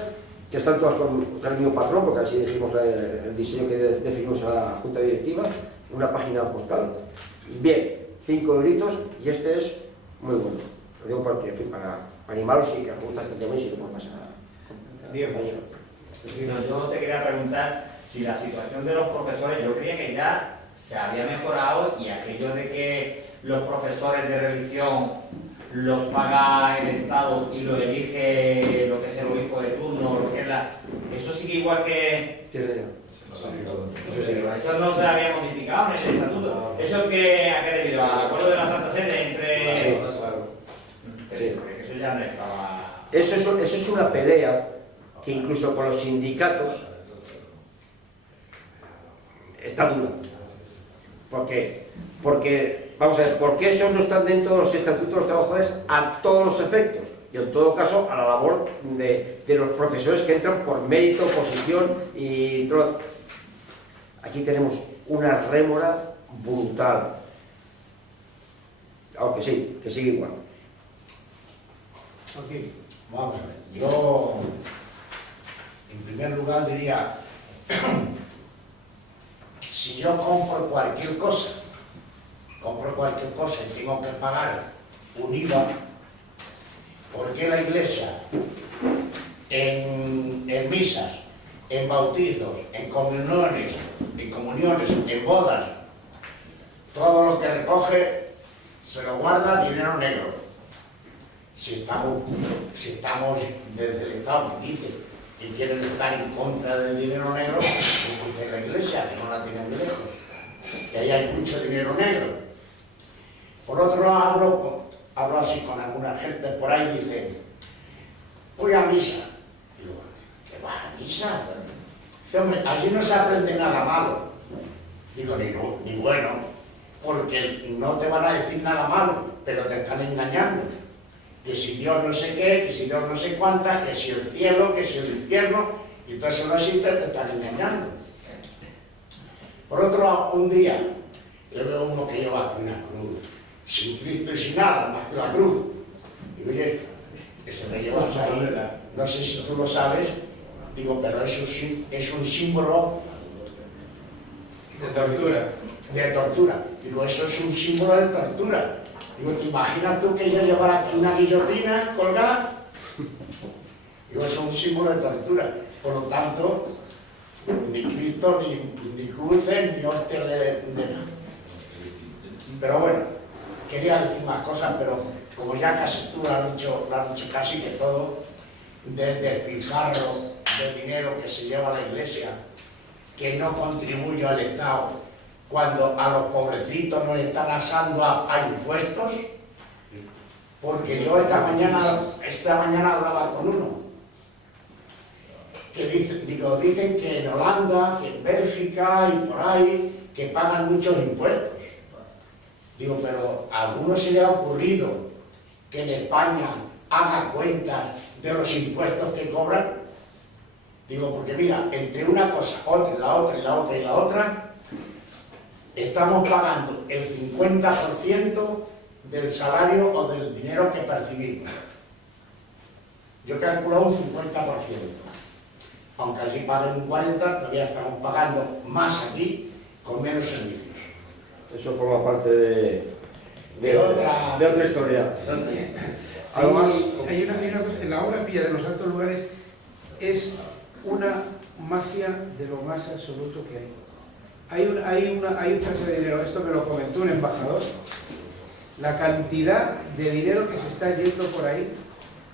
que están todas con el mismo patrón, porque así dijimos el diseño que definimos a la Junta Directiva, una página postal. Bien, 5 euritos, y este es muy bueno. Lo digo porque, en fin, para animaros y que os gusta este tema y si lo puedo pasar a Diego. Yo te quería preguntar si la situación de los profesores, yo creía que ya se había mejorado, y aquello de que los profesores de religión los paga el Estado y lo elige lo que es el obispo de turno, lo que es eso sigue igual que... Sí, señor. Pero eso no se había modificado en el estatuto. ¿Eso a qué debido? ¿Al acuerdo de la Santa Sede entre...? Sí. Porque eso ya no estaba... Eso es una pelea que incluso con los sindicatos está dura. ¿Por qué? Porque, vamos a ver, ¿por qué esos no están dentro de los estatutos de los trabajadores a todos los efectos? Y en todo caso a la labor de los profesores que entran por mérito, posición y todo. Aquí tenemos una rémora brutal. Aunque sí, que sigue igual. Aquí. Vamos a ver, yo en primer lugar diría, si yo compro cualquier cosa y tengo que pagar un IVA, ¿por qué la Iglesia en misas, en bautizos, en comuniones, en bodas, todo lo que recoge se lo guarda dinero negro? Si estamos desde el Estado, dice, y quieren estar en contra del dinero negro, pues de la Iglesia, que no la tienen de lejos, que ahí hay mucho dinero negro. Por otro lado, hablo así con alguna gente por ahí, dice, voy a misa. Digo, ¿qué vas a misa? Dice, hombre, allí no se aprende nada malo. Digo, ni bueno, porque no te van a decir nada malo, pero te están engañando. Que si Dios no sé qué, que si Dios no sé cuántas, que si el cielo, que si el infierno, y todo eso no existe, te están engañando. Por otro lado, un día, yo veo uno que lleva una cruz, sin Cristo y sin nada, más que la cruz. Digo, oye, que se le llevas ahí, no sé si tú lo sabes, digo, pero eso sí, es un símbolo De tortura. de tortura. Digo, eso es un símbolo de tortura. Digo, ¿te imaginas tú que yo llevara aquí una guillotina colgada? Digo, eso es un símbolo de tortura. Por lo tanto, ni Cristo, ni cruces, ni hostias de nada. Pero bueno, quería decir más cosas, pero como ya casi tú lo has dicho casi que todo, del despilfarro de dinero que se lleva a la Iglesia, que no contribuye al Estado, cuando a los pobrecitos nos están asando a impuestos? Porque yo esta mañana hablaba con uno que dicen que en Holanda, que en Bélgica y por ahí, que pagan muchos impuestos. Digo, pero ¿a alguno se le ha ocurrido que en España haga cuentas de los impuestos que cobran? Digo, porque mira, entre una cosa, otra, y la otra, y la otra, y la otra, estamos pagando el 50% del salario o del dinero que percibimos. Yo he calculado un 50%. Aunque allí paguen un 40%, todavía estamos pagando más aquí con menos servicios. Eso forma parte de otra historia. ¿Algo más? Hay una cosa, en la obra pilla de los altos lugares es una mafia de lo más absoluto que hay. Hay un trance de dinero, esto me lo comentó un embajador, la cantidad de dinero que se está yendo por ahí,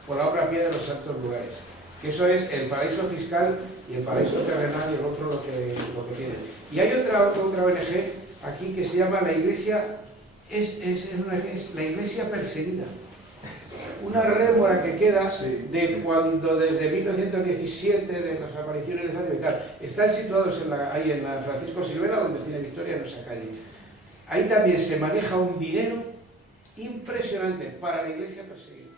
por la obra pía de los altos lugares. Que eso es el paraíso fiscal y el paraíso terrenal y el otro lo que tiene. Y hay otra ONG aquí que se llama la Iglesia, es la Iglesia Perseguida. Una rémora que queda de cuando desde 1917, de las apariciones de Fátima y tal, están situados ahí en la Francisco Silvera, donde Cine Victoria, en esa calle. Ahí también se maneja un dinero impresionante para la Iglesia Perseguida.